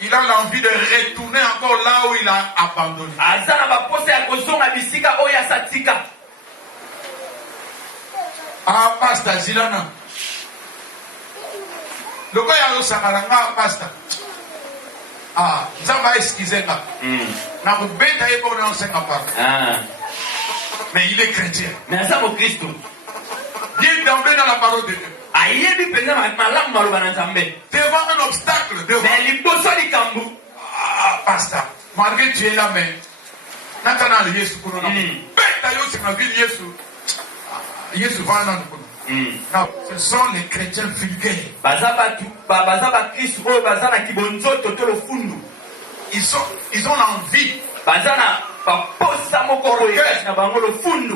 Il a l'envie de retourner encore là où il a abandonné. Ah, pasteur Zilana. Le gars a sakalanga pasteur. Ah, ça va excuser là. Na kubeta yebo na onsenga pa. Mais il est chrétien. Mais ça mon Christ. Il d'emblée dans la parole de Dieu. Devant un obstacle, ah, pasteur, malgré que tu es là, mais Natana Yesu Kuno. Beta yo c'est ma vie Yesu. Yesu va dans le non, ce sont les chrétiens vulgaires. Ils ont l'envie.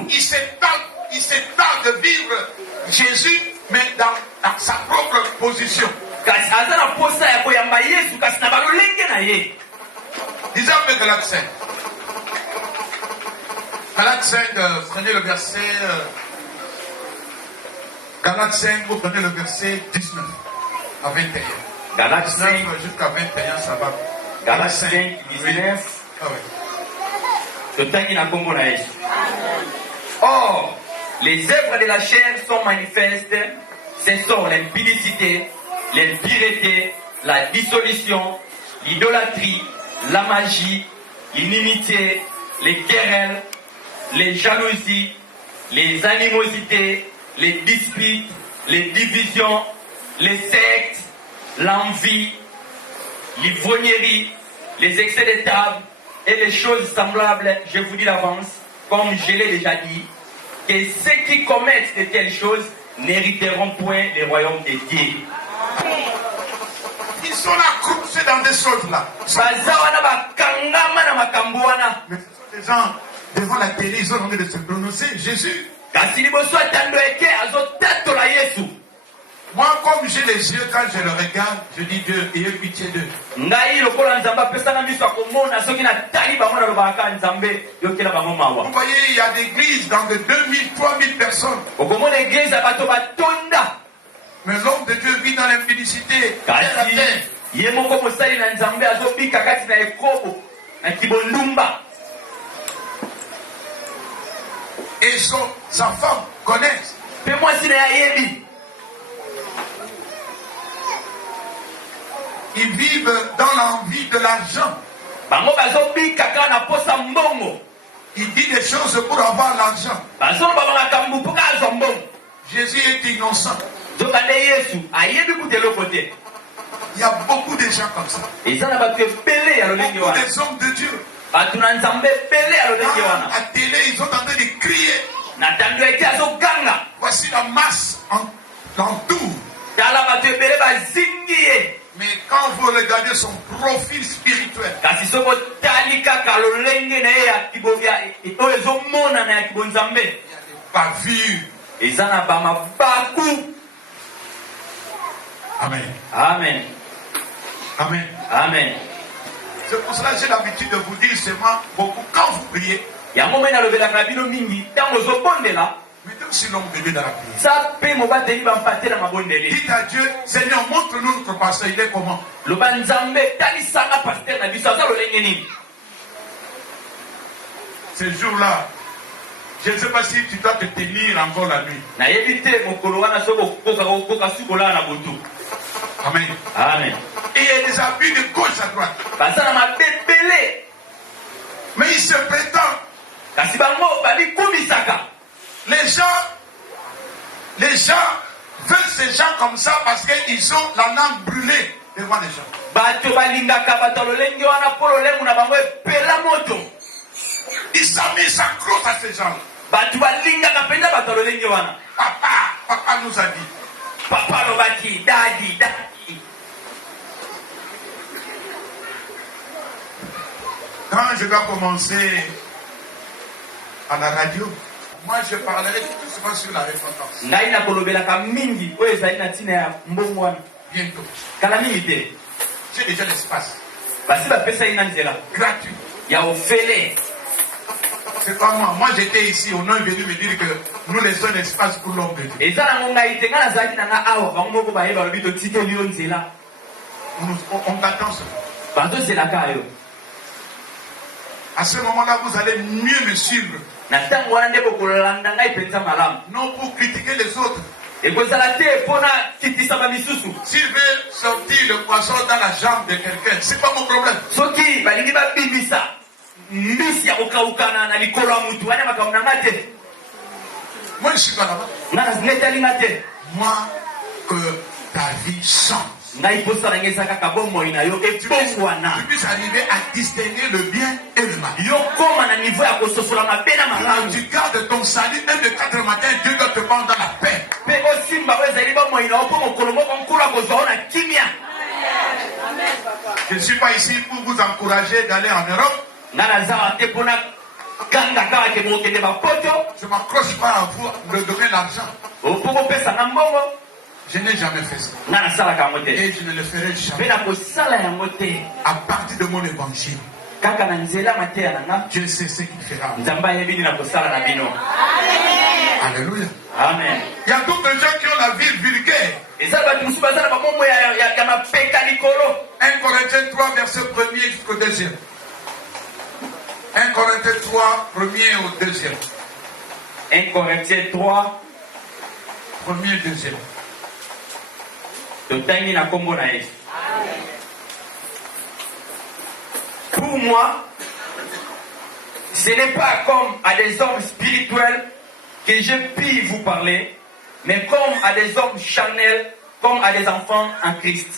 Ils se targuent de vivre Jésus, mais dans sa propre position. Lisez un peu Galates 5. Galates 5, prenez le verset. Galates 5, vous prenez le verset 19 à 21. Galates 5 jusqu'à 21, ça va. Galates 5, 19. Ah oui. Or, les œuvres de la chair sont manifestes. Ce sont l'impudicité, l'impureté, la dissolution, l'idolâtrie, la magie, l'inimitié, les querelles, les jalousies, les animosités, les disputes, les divisions, les sectes, l'envie, l'ivrognerie, les excès de table et les choses semblables, je vous dis d'avance, comme je l'ai déjà dit, que ceux qui commettent de telles choses n'hériteront point le royaume de Dieu. Ils sont accrochés dans des choses-là. Mais ce sont des gens devant la télé, ils ont envie de se prononcer Jésus. Moi, comme j'ai les yeux, quand je le regarde, je dis Dieu, ayez pitié d'eux. Vous voyez, il y a des églises dans de 2000, 3000 personnes. Mais l'homme de Dieu vit dans l'impudicité. Et sa femme connaît. Ils vivent dans l'envie de l'argent. Il dit des choses pour avoir l'argent. Jésus est innocent. Il y a beaucoup de gens comme ça. Beaucoup des hommes de Dieu. À télé, ils sont en train de crier. Voici la masse en tout. Mais quand vous regardez son profil spirituel, il n'y a des bavures. Amen. Amen. Amen. Amen. C'est pour cela que j'ai l'habitude de vous dire seulement beaucoup quand vous priez. Mettez aussi l'homme de Dieu dans la prière. Dites à Dieu, Seigneur, montre-nous notre pasteur, il est comment? Ce jour-là, je ne sais pas si tu dois te tenir encore la nuit. Amen. Amen. Et il y a des abus de gauche à droite. Mais il se prétend. Les gens veulent ces gens comme ça parce qu'ils ont la langue brûlée devant les gens. Ils s'accrochent à ces gens. Papa nous a dit. Quand je dois commencer à la radio, moi je parlerai tout souvent sur la repentance. Bientôt. J'ai déjà l'espace. Gratuit. C'est pas moi. Moi j'étais ici, on est venu me dire que nous laissons l'espace pour l'homme de Dieu. On t'attend seulement. À ce moment-là, vous allez mieux me suivre. Non pour critiquer les autres. S'il veut sortir le poisson dans la jambe de quelqu'un, c'est pas mon problème. Moi je suis pas là-bas. Moi que ta vie change. Tu puisses arriver à distinguer le bien et le mal. Quand tu gardes ton salut, même le 4 matin, Dieu doit te prendre dans la paix. Je ne suis pas ici pour vous encourager d'aller en Europe. Je ne m'accroche pas à vous de donner l'argent. Je n'ai jamais fait ça. Et je ne le ferai jamais. À partir de mon évangile, Dieu sait ce qu'il fera. Alléluia. Amen. Il y a d'autres gens qui ont la vie vulgaire. 1 Corinthiens 3, verset 1er jusqu'au 2e. 1 Corinthiens 3, 1er au 2e. 1 Corinthiens 3, 1er et 2e. pour moi, ce n'est pas comme à des hommes spirituels que je puis vous parler, mais comme à des hommes charnels, comme à des enfants en Christ.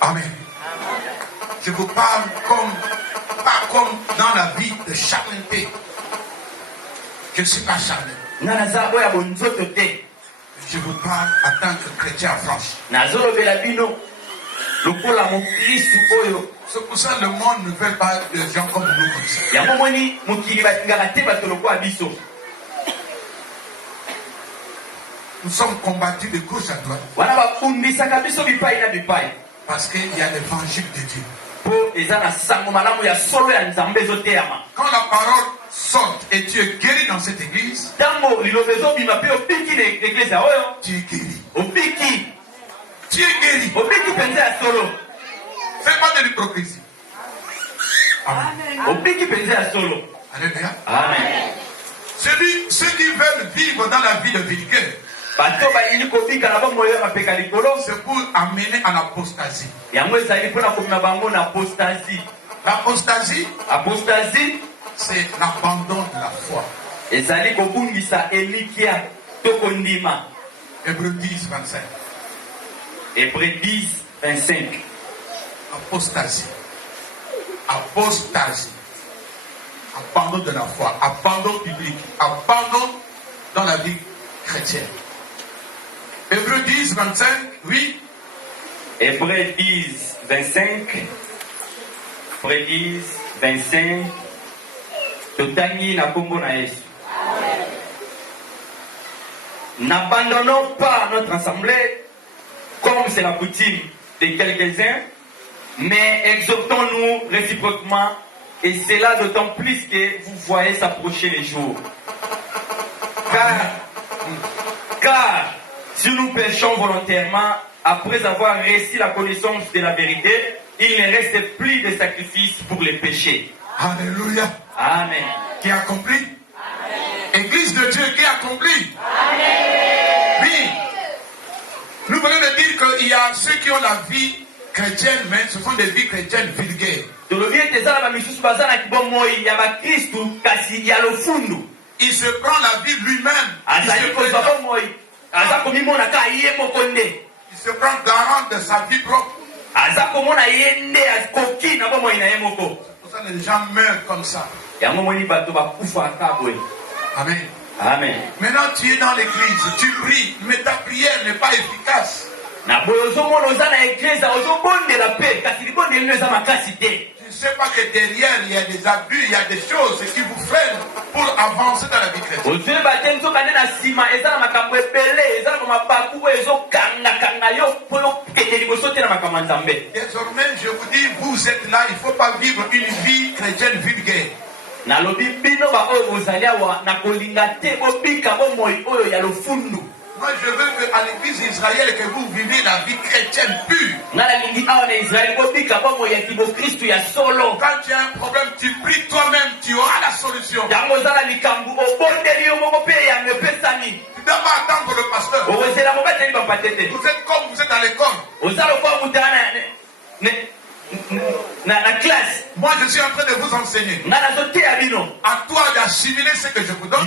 Amen. Je vous parle pas comme dans la vie de charnalité. Je ne suis pas charnel. Je vous parle en tant que chrétien en France. C'est pour ça que le monde ne veut pas de gens comme nous comme ça. Nous sommes combattus de gauche à droite. Parce qu'il y a l'évangile de Dieu. Quand la parole sort et tu es guéri dans cette église, tu es guéri. Tu es guéri. Fais pas de l'hypocrisie. Amen. Alléluia. Amen. Ceux qui veulent vivre dans la vie de vulgaire, c'est pour amener à l'apostasie. L'apostasie, c'est l'abandon de la foi. Hébreux 10, 25. Hébreux 10, 25. Apostasie. Abandon de la foi. Abandon public. Abandon dans la vie chrétienne. Hébreux 10, 25, oui. Hébreux 10, 25. Hébreux 10, 25. N'abandonnons pas notre assemblée comme c'est la coutume de quelques-uns, mais exhortons-nous réciproquement, et cela d'autant plus que vous voyez s'approcher les jours. Car si nous péchons volontairement, après avoir reçu la connaissance de la vérité, il ne reste plus de sacrifice pour les péchés. Alléluia. Amen. Qui a compris? Amen. Église de Dieu qui a compris? Amen. Oui. Nous venons de dire qu'il y a ceux qui ont la vie chrétienne, mais ce sont des vies chrétiennes vulgaires. Il se prend la vie lui-même. Il se prend garant de sa vie propre. C'est pour ça que les gens meurent comme ça. Amen. Amen. Maintenant tu es dans l'église, tu pries, mais ta prière n'est pas efficace. Tu ne sais pas que derrière il y a des abus, il y a des choses qui vous freinent pour avancer dans la vie chrétienne. Désormais, je vous dis, vous êtes là, il ne faut pas vivre une vie chrétienne vulgaire. Moi je veux qu'à l'église d'Israël que vous vivez la vie chrétienne pure. Quand tu as un problème, tu pries toi-même, tu auras la solution. Tu ne dois pas attendre le pasteur. Vous êtes comme vous êtes à l'école. Moi je suis en train de vous enseigner. À toi d'assimiler ce que je vous donne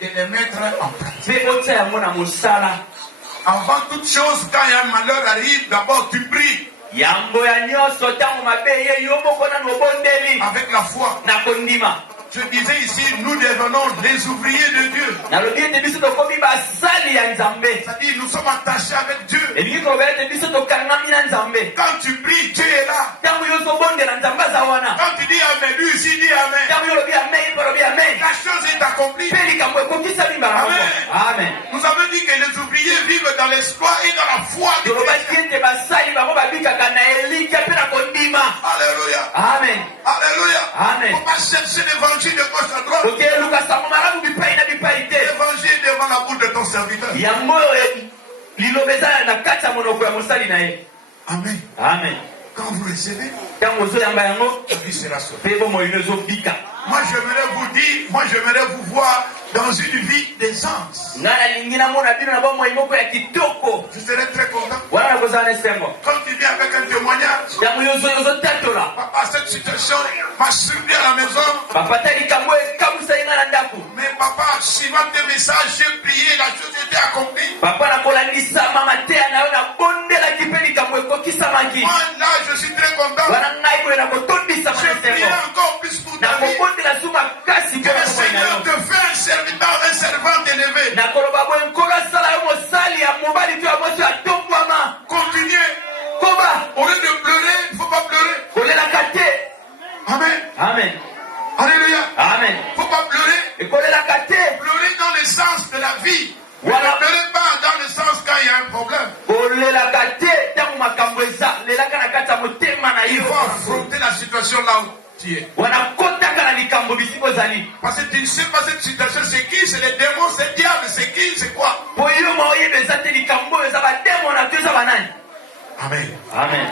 et de les mettre en pratique. Avant toute chose, quand il y a un malheur arrive, d'abord tu pries avec la foi. Je disais ici, nous devenons les ouvriers de Dieu. C'est-à-dire, nous sommes attachés avec Dieu. Quand tu pries, Dieu est là. Quand tu dis Amen, lui aussi dit Amen. La chose est accomplie. Amen. Nous avons dit que les ouvriers vivent dans l'espoir et dans la foi. Alléluia. Amen. Alléluia. Amen. On va chercher l'évangile de gauche à droite. L'évangile devant la bouche de ton serviteur. Amen. Amen. Quand vous recevez, la vie sera sauvée. Moi j'aimerais vous voir dans une vie d'aisance. Je serais très content. Quand tu viens avec un témoignage, témoignage. Papa, cette situation m'a surpris à la maison. Mais papa, suivant tes messages, j'ai prié, la chose était accomplie. Moi, là, je suis très content. J'ai prié encore plus pour ta vie. Que le Seigneur te fait un serviteur, un servant élevé. Continuez. Au lieu de pleurer, il ne faut pas pleurer. Amen. Amen. Alléluia. Amen. Il ne faut pas pleurer. Pleurer dans le sens de la vie. Ne pleurez pas dans le sens quand il y a un problème. Il faut affronter la situation là où tu es. Parce que tu ne sais pas cette situation, c'est qui? C'est les démons, c'est le diable, c'est qui? C'est quoi? Amen. Amen.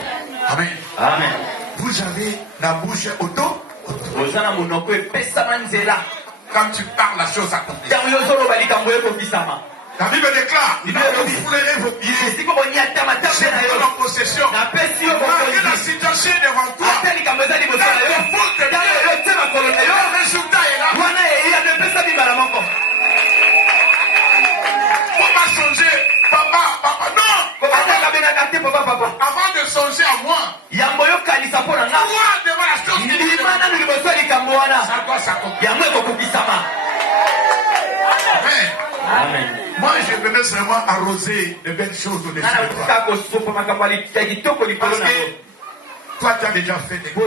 Amen. Amen. Vous avez la bouche auto. Quand tu parles, la chose s'accomplit. La Bible déclare, vous foulerez vos pieds. C'est dans la possession. Malgré la situation devant toi, le résultat est là. Faut pas songer, papa, non. Avant de songer à moi, devant la chose qui ça doit s'accomplir. Amen. Amen. Moi, je venais seulement arroser de belles choses au-dessus de toi. Parce que toi, tu as déjà fait des choses.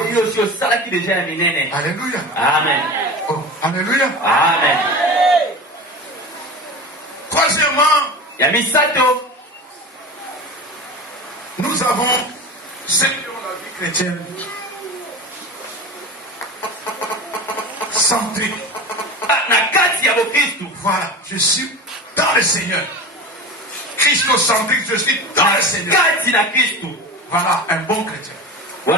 Alléluia. Amen. Oh, alléluia. Amen. Troisièmement, Yamisato. nous avons ceux qui ont la vie chrétienne centrique. Voilà, je suis dans le Seigneur. Christocentrique, je suis dans le Seigneur. Voilà, un bon chrétien. La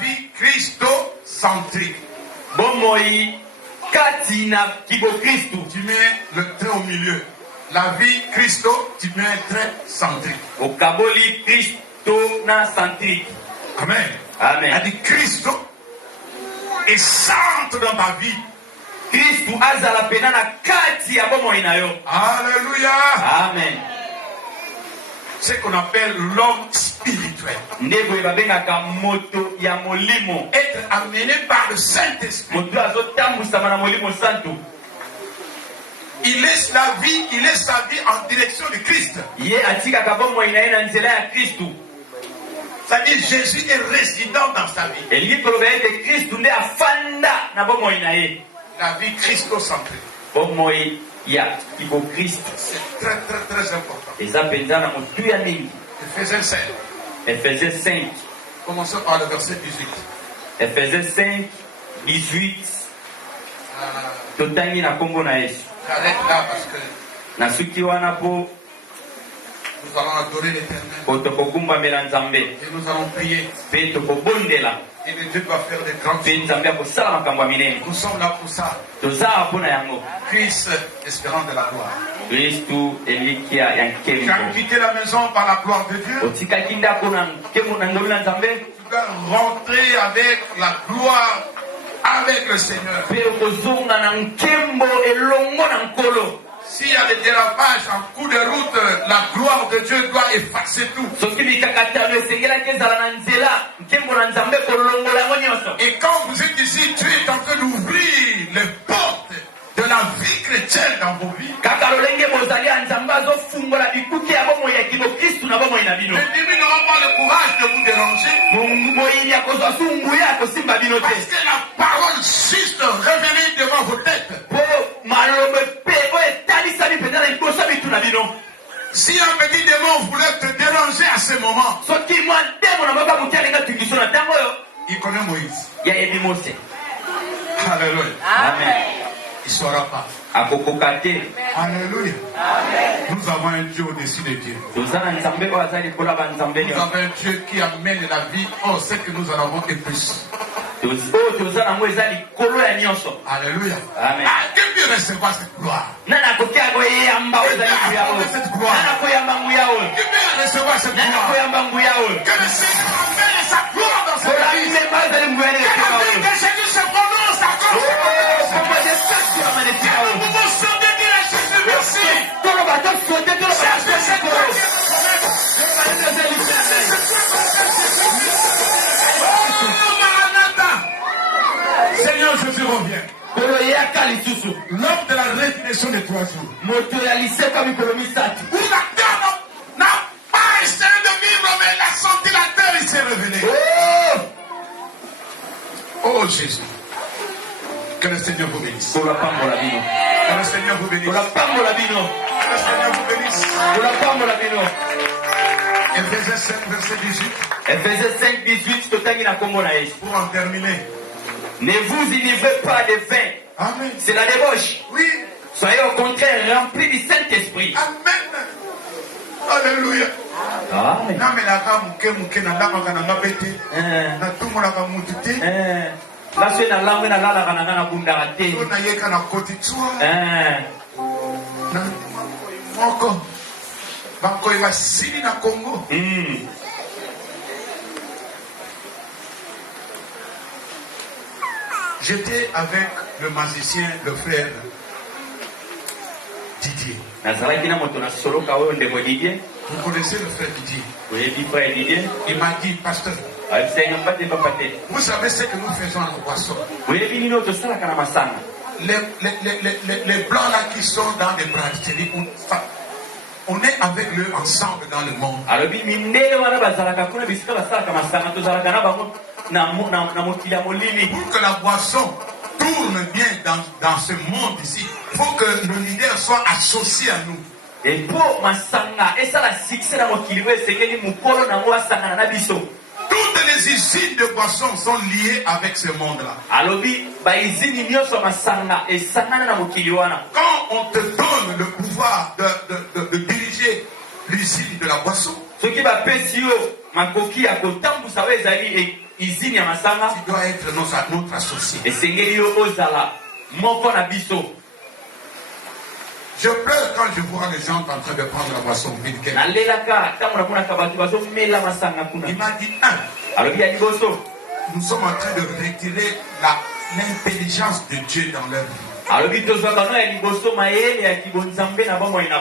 vie christocentrique. Tu mets le trait au milieu. La vie Christo, tu mets un trait centrique. Amen. Amen. Elle dit Christo est centre dans ta vie. Alléluia. Amen. Ce qu'on appelle l'homme spirituel. Être amené par le Saint-Esprit. Il laisse la vie, il laisse sa vie en direction de Christ. C'est-à-dire Jésus est résident dans sa vie. La vie christocentrique. C'est très très très important. Éphésiens 5. Commençons par le verset 18. Éphésiens 5, 18. J'arrête là parce que nous allons adorer l'Éternel. Et nous allons prier. Et le Dieu doit faire des grandes choses. Nous sommes là pour ça. Christ, espérant de la gloire. Tu as quitté la maison par la gloire de Dieu. Tu dois rentrer avec la gloire, avec le Seigneur. S'il y a des dérapages en cours de route, la gloire de Dieu doit effacer tout. Et quand vous êtes ici, Dieu est en train d'ouvrir les portes de la vie chrétienne dans vos vies. L'ennemi n'aura pas le courage de vous déranger. Parce que la parole juste révélée devant vos têtes. Si un petit démon voulait te déranger à ce moment, il connaît Moïse. Alléluia. Amen. Il ne saura pas. Alléluia. Nous avons un Dieu au-dessus des dieux. Nous avons un Dieu qui amène la vie. Oh, c'est que nous en avons et plus. Alléluia. Amen. Que Dieu recevoir cette gloire? Qui peut recevoir cette gloire? Que le Seigneur amène sa gloire dans cette église. Que Jésus se prononce à cause de vous sentez dire à Jésus merci. Seigneur Jésus revient. L'homme de la résurrection des 3 jours. Où la terre n'a pas essayé de vivre, mais il a senti la terre, il s'est révélé. Oh Jésus. Que le Seigneur vous bénisse. Que le Seigneur vous bénisse. Que le Seigneur vous bénisse. Éphésiens 5, verset 18. Éphésiens 5, 18, Pour en terminer. Ne vous enivrez pas de vin. Amen. C'est la débauche. Oui. Soyez au contraire remplis du Saint-Esprit. Amen. Alléluia. Amen. J'étais avec le magicien, le frère Didier. Vous connaissez le frère Didier? Il m'a dit, pasteur, vous savez ce que nous faisons à la boisson? Les blancs là qui sont dans les brasseries, on est avec eux ensemble dans le monde. Pour que la boisson tourne bien dans ce monde ici, il faut que le leader soit associé à nous. Et pour masanga, et ça la succès dans mon kilomètre, c'est que les moukolo na moi sanga na biso. Toutes les usines de boissons sont liées avec ce monde-là. Alobi, ba izini nyoso masanga et sanga na mukiliwana. Quand on te donne le pouvoir de diriger l'usine de la boisson, ce qui va pesio makoki à kotambu sawe zali et izini ya masanga, tu dois être notre associé. Et sengeli yo ozala moko na biso. Je pleure quand je vois les gens en train de prendre la boisson vide. Il m'a dit, nous sommes en train de retirer l'intelligence de Dieu dans leur vie.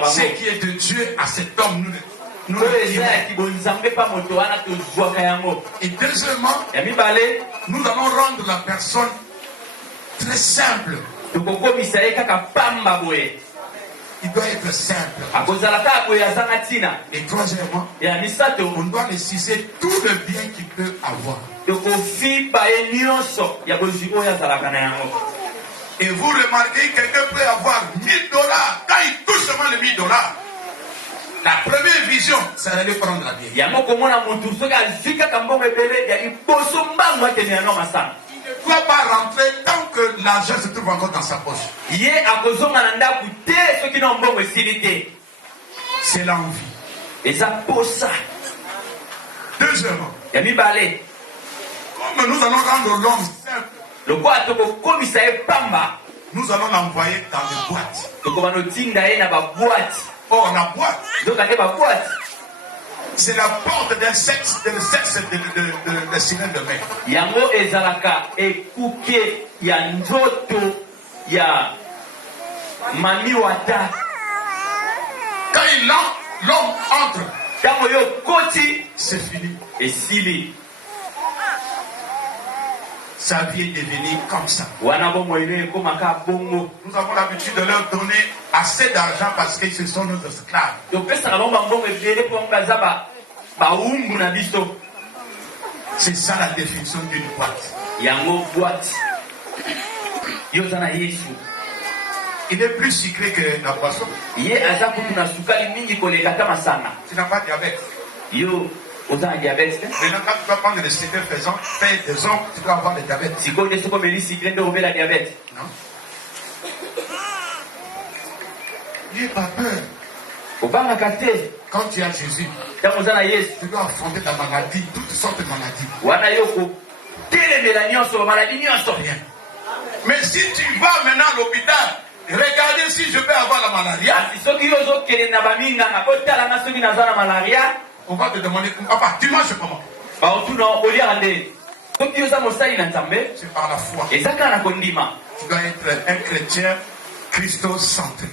Ce qui est de Dieu à cet homme, nous le retirons. Et deuxièmement, nous allons rendre la personne très simple. Il doit être simple. Et troisièmement, on doit les cesser tout le bien qu'il peut avoir. Et vous remarquez, quelqu'un peut avoir $1000. Quand il touche seulement les $1000, la première vision, c'est d'aller prendre la bière. Il ne doit pas rentrer tant que l'argent se trouve encore dans sa poche. C'est l'envie. Deuxièmement, comme nous allons rendre l'homme simple, nous allons l'envoyer dans des boîtes. Or, la boîte, c'est la porte d'un sexe, de sirène de mer. Yango ezalaka ekuke ya nzoto ya mami wata. Quand l'homme entre, tango yo koti, c'est fini. Et sili. Ça vient devenir comme ça. Nous avons l'habitude de leur donner assez d'argent parce qu'ils se sont nos esclaves. C'est ça la définition d'une boîte. Il est plus sucré que la boisson. Tu n'as pas de diabète. Maintenant, quand tu vas prendre le secret faisant, faire des hommes, tu dois avoir le diabète. Non. N'aie pas peur. Quand tu as Jésus, tu dois affronter ta maladie, toutes sortes de maladies. Mais si tu vas maintenant à l'hôpital, Regardez si je peux avoir la malaria. On va te demander, papa, tu manges comment? C'est par la foi. Tu dois être un chrétien Christo-centré.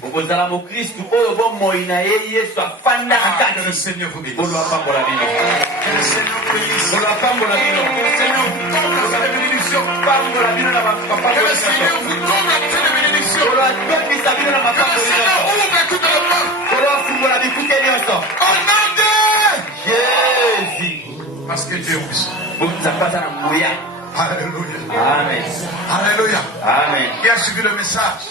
Que le Seigneur vous bénisse. Que le Seigneur vous bénisse. Que le Seigneur vous comble de bénédiction. Que le Seigneur vous donne la pleine bénédiction. Que le Seigneur ouvre toutes les portes. Au nom de Jésus. Parce que Dieu est puissant. Alléluia. Amen. Alléluia. Amen. Qui a suivi le message?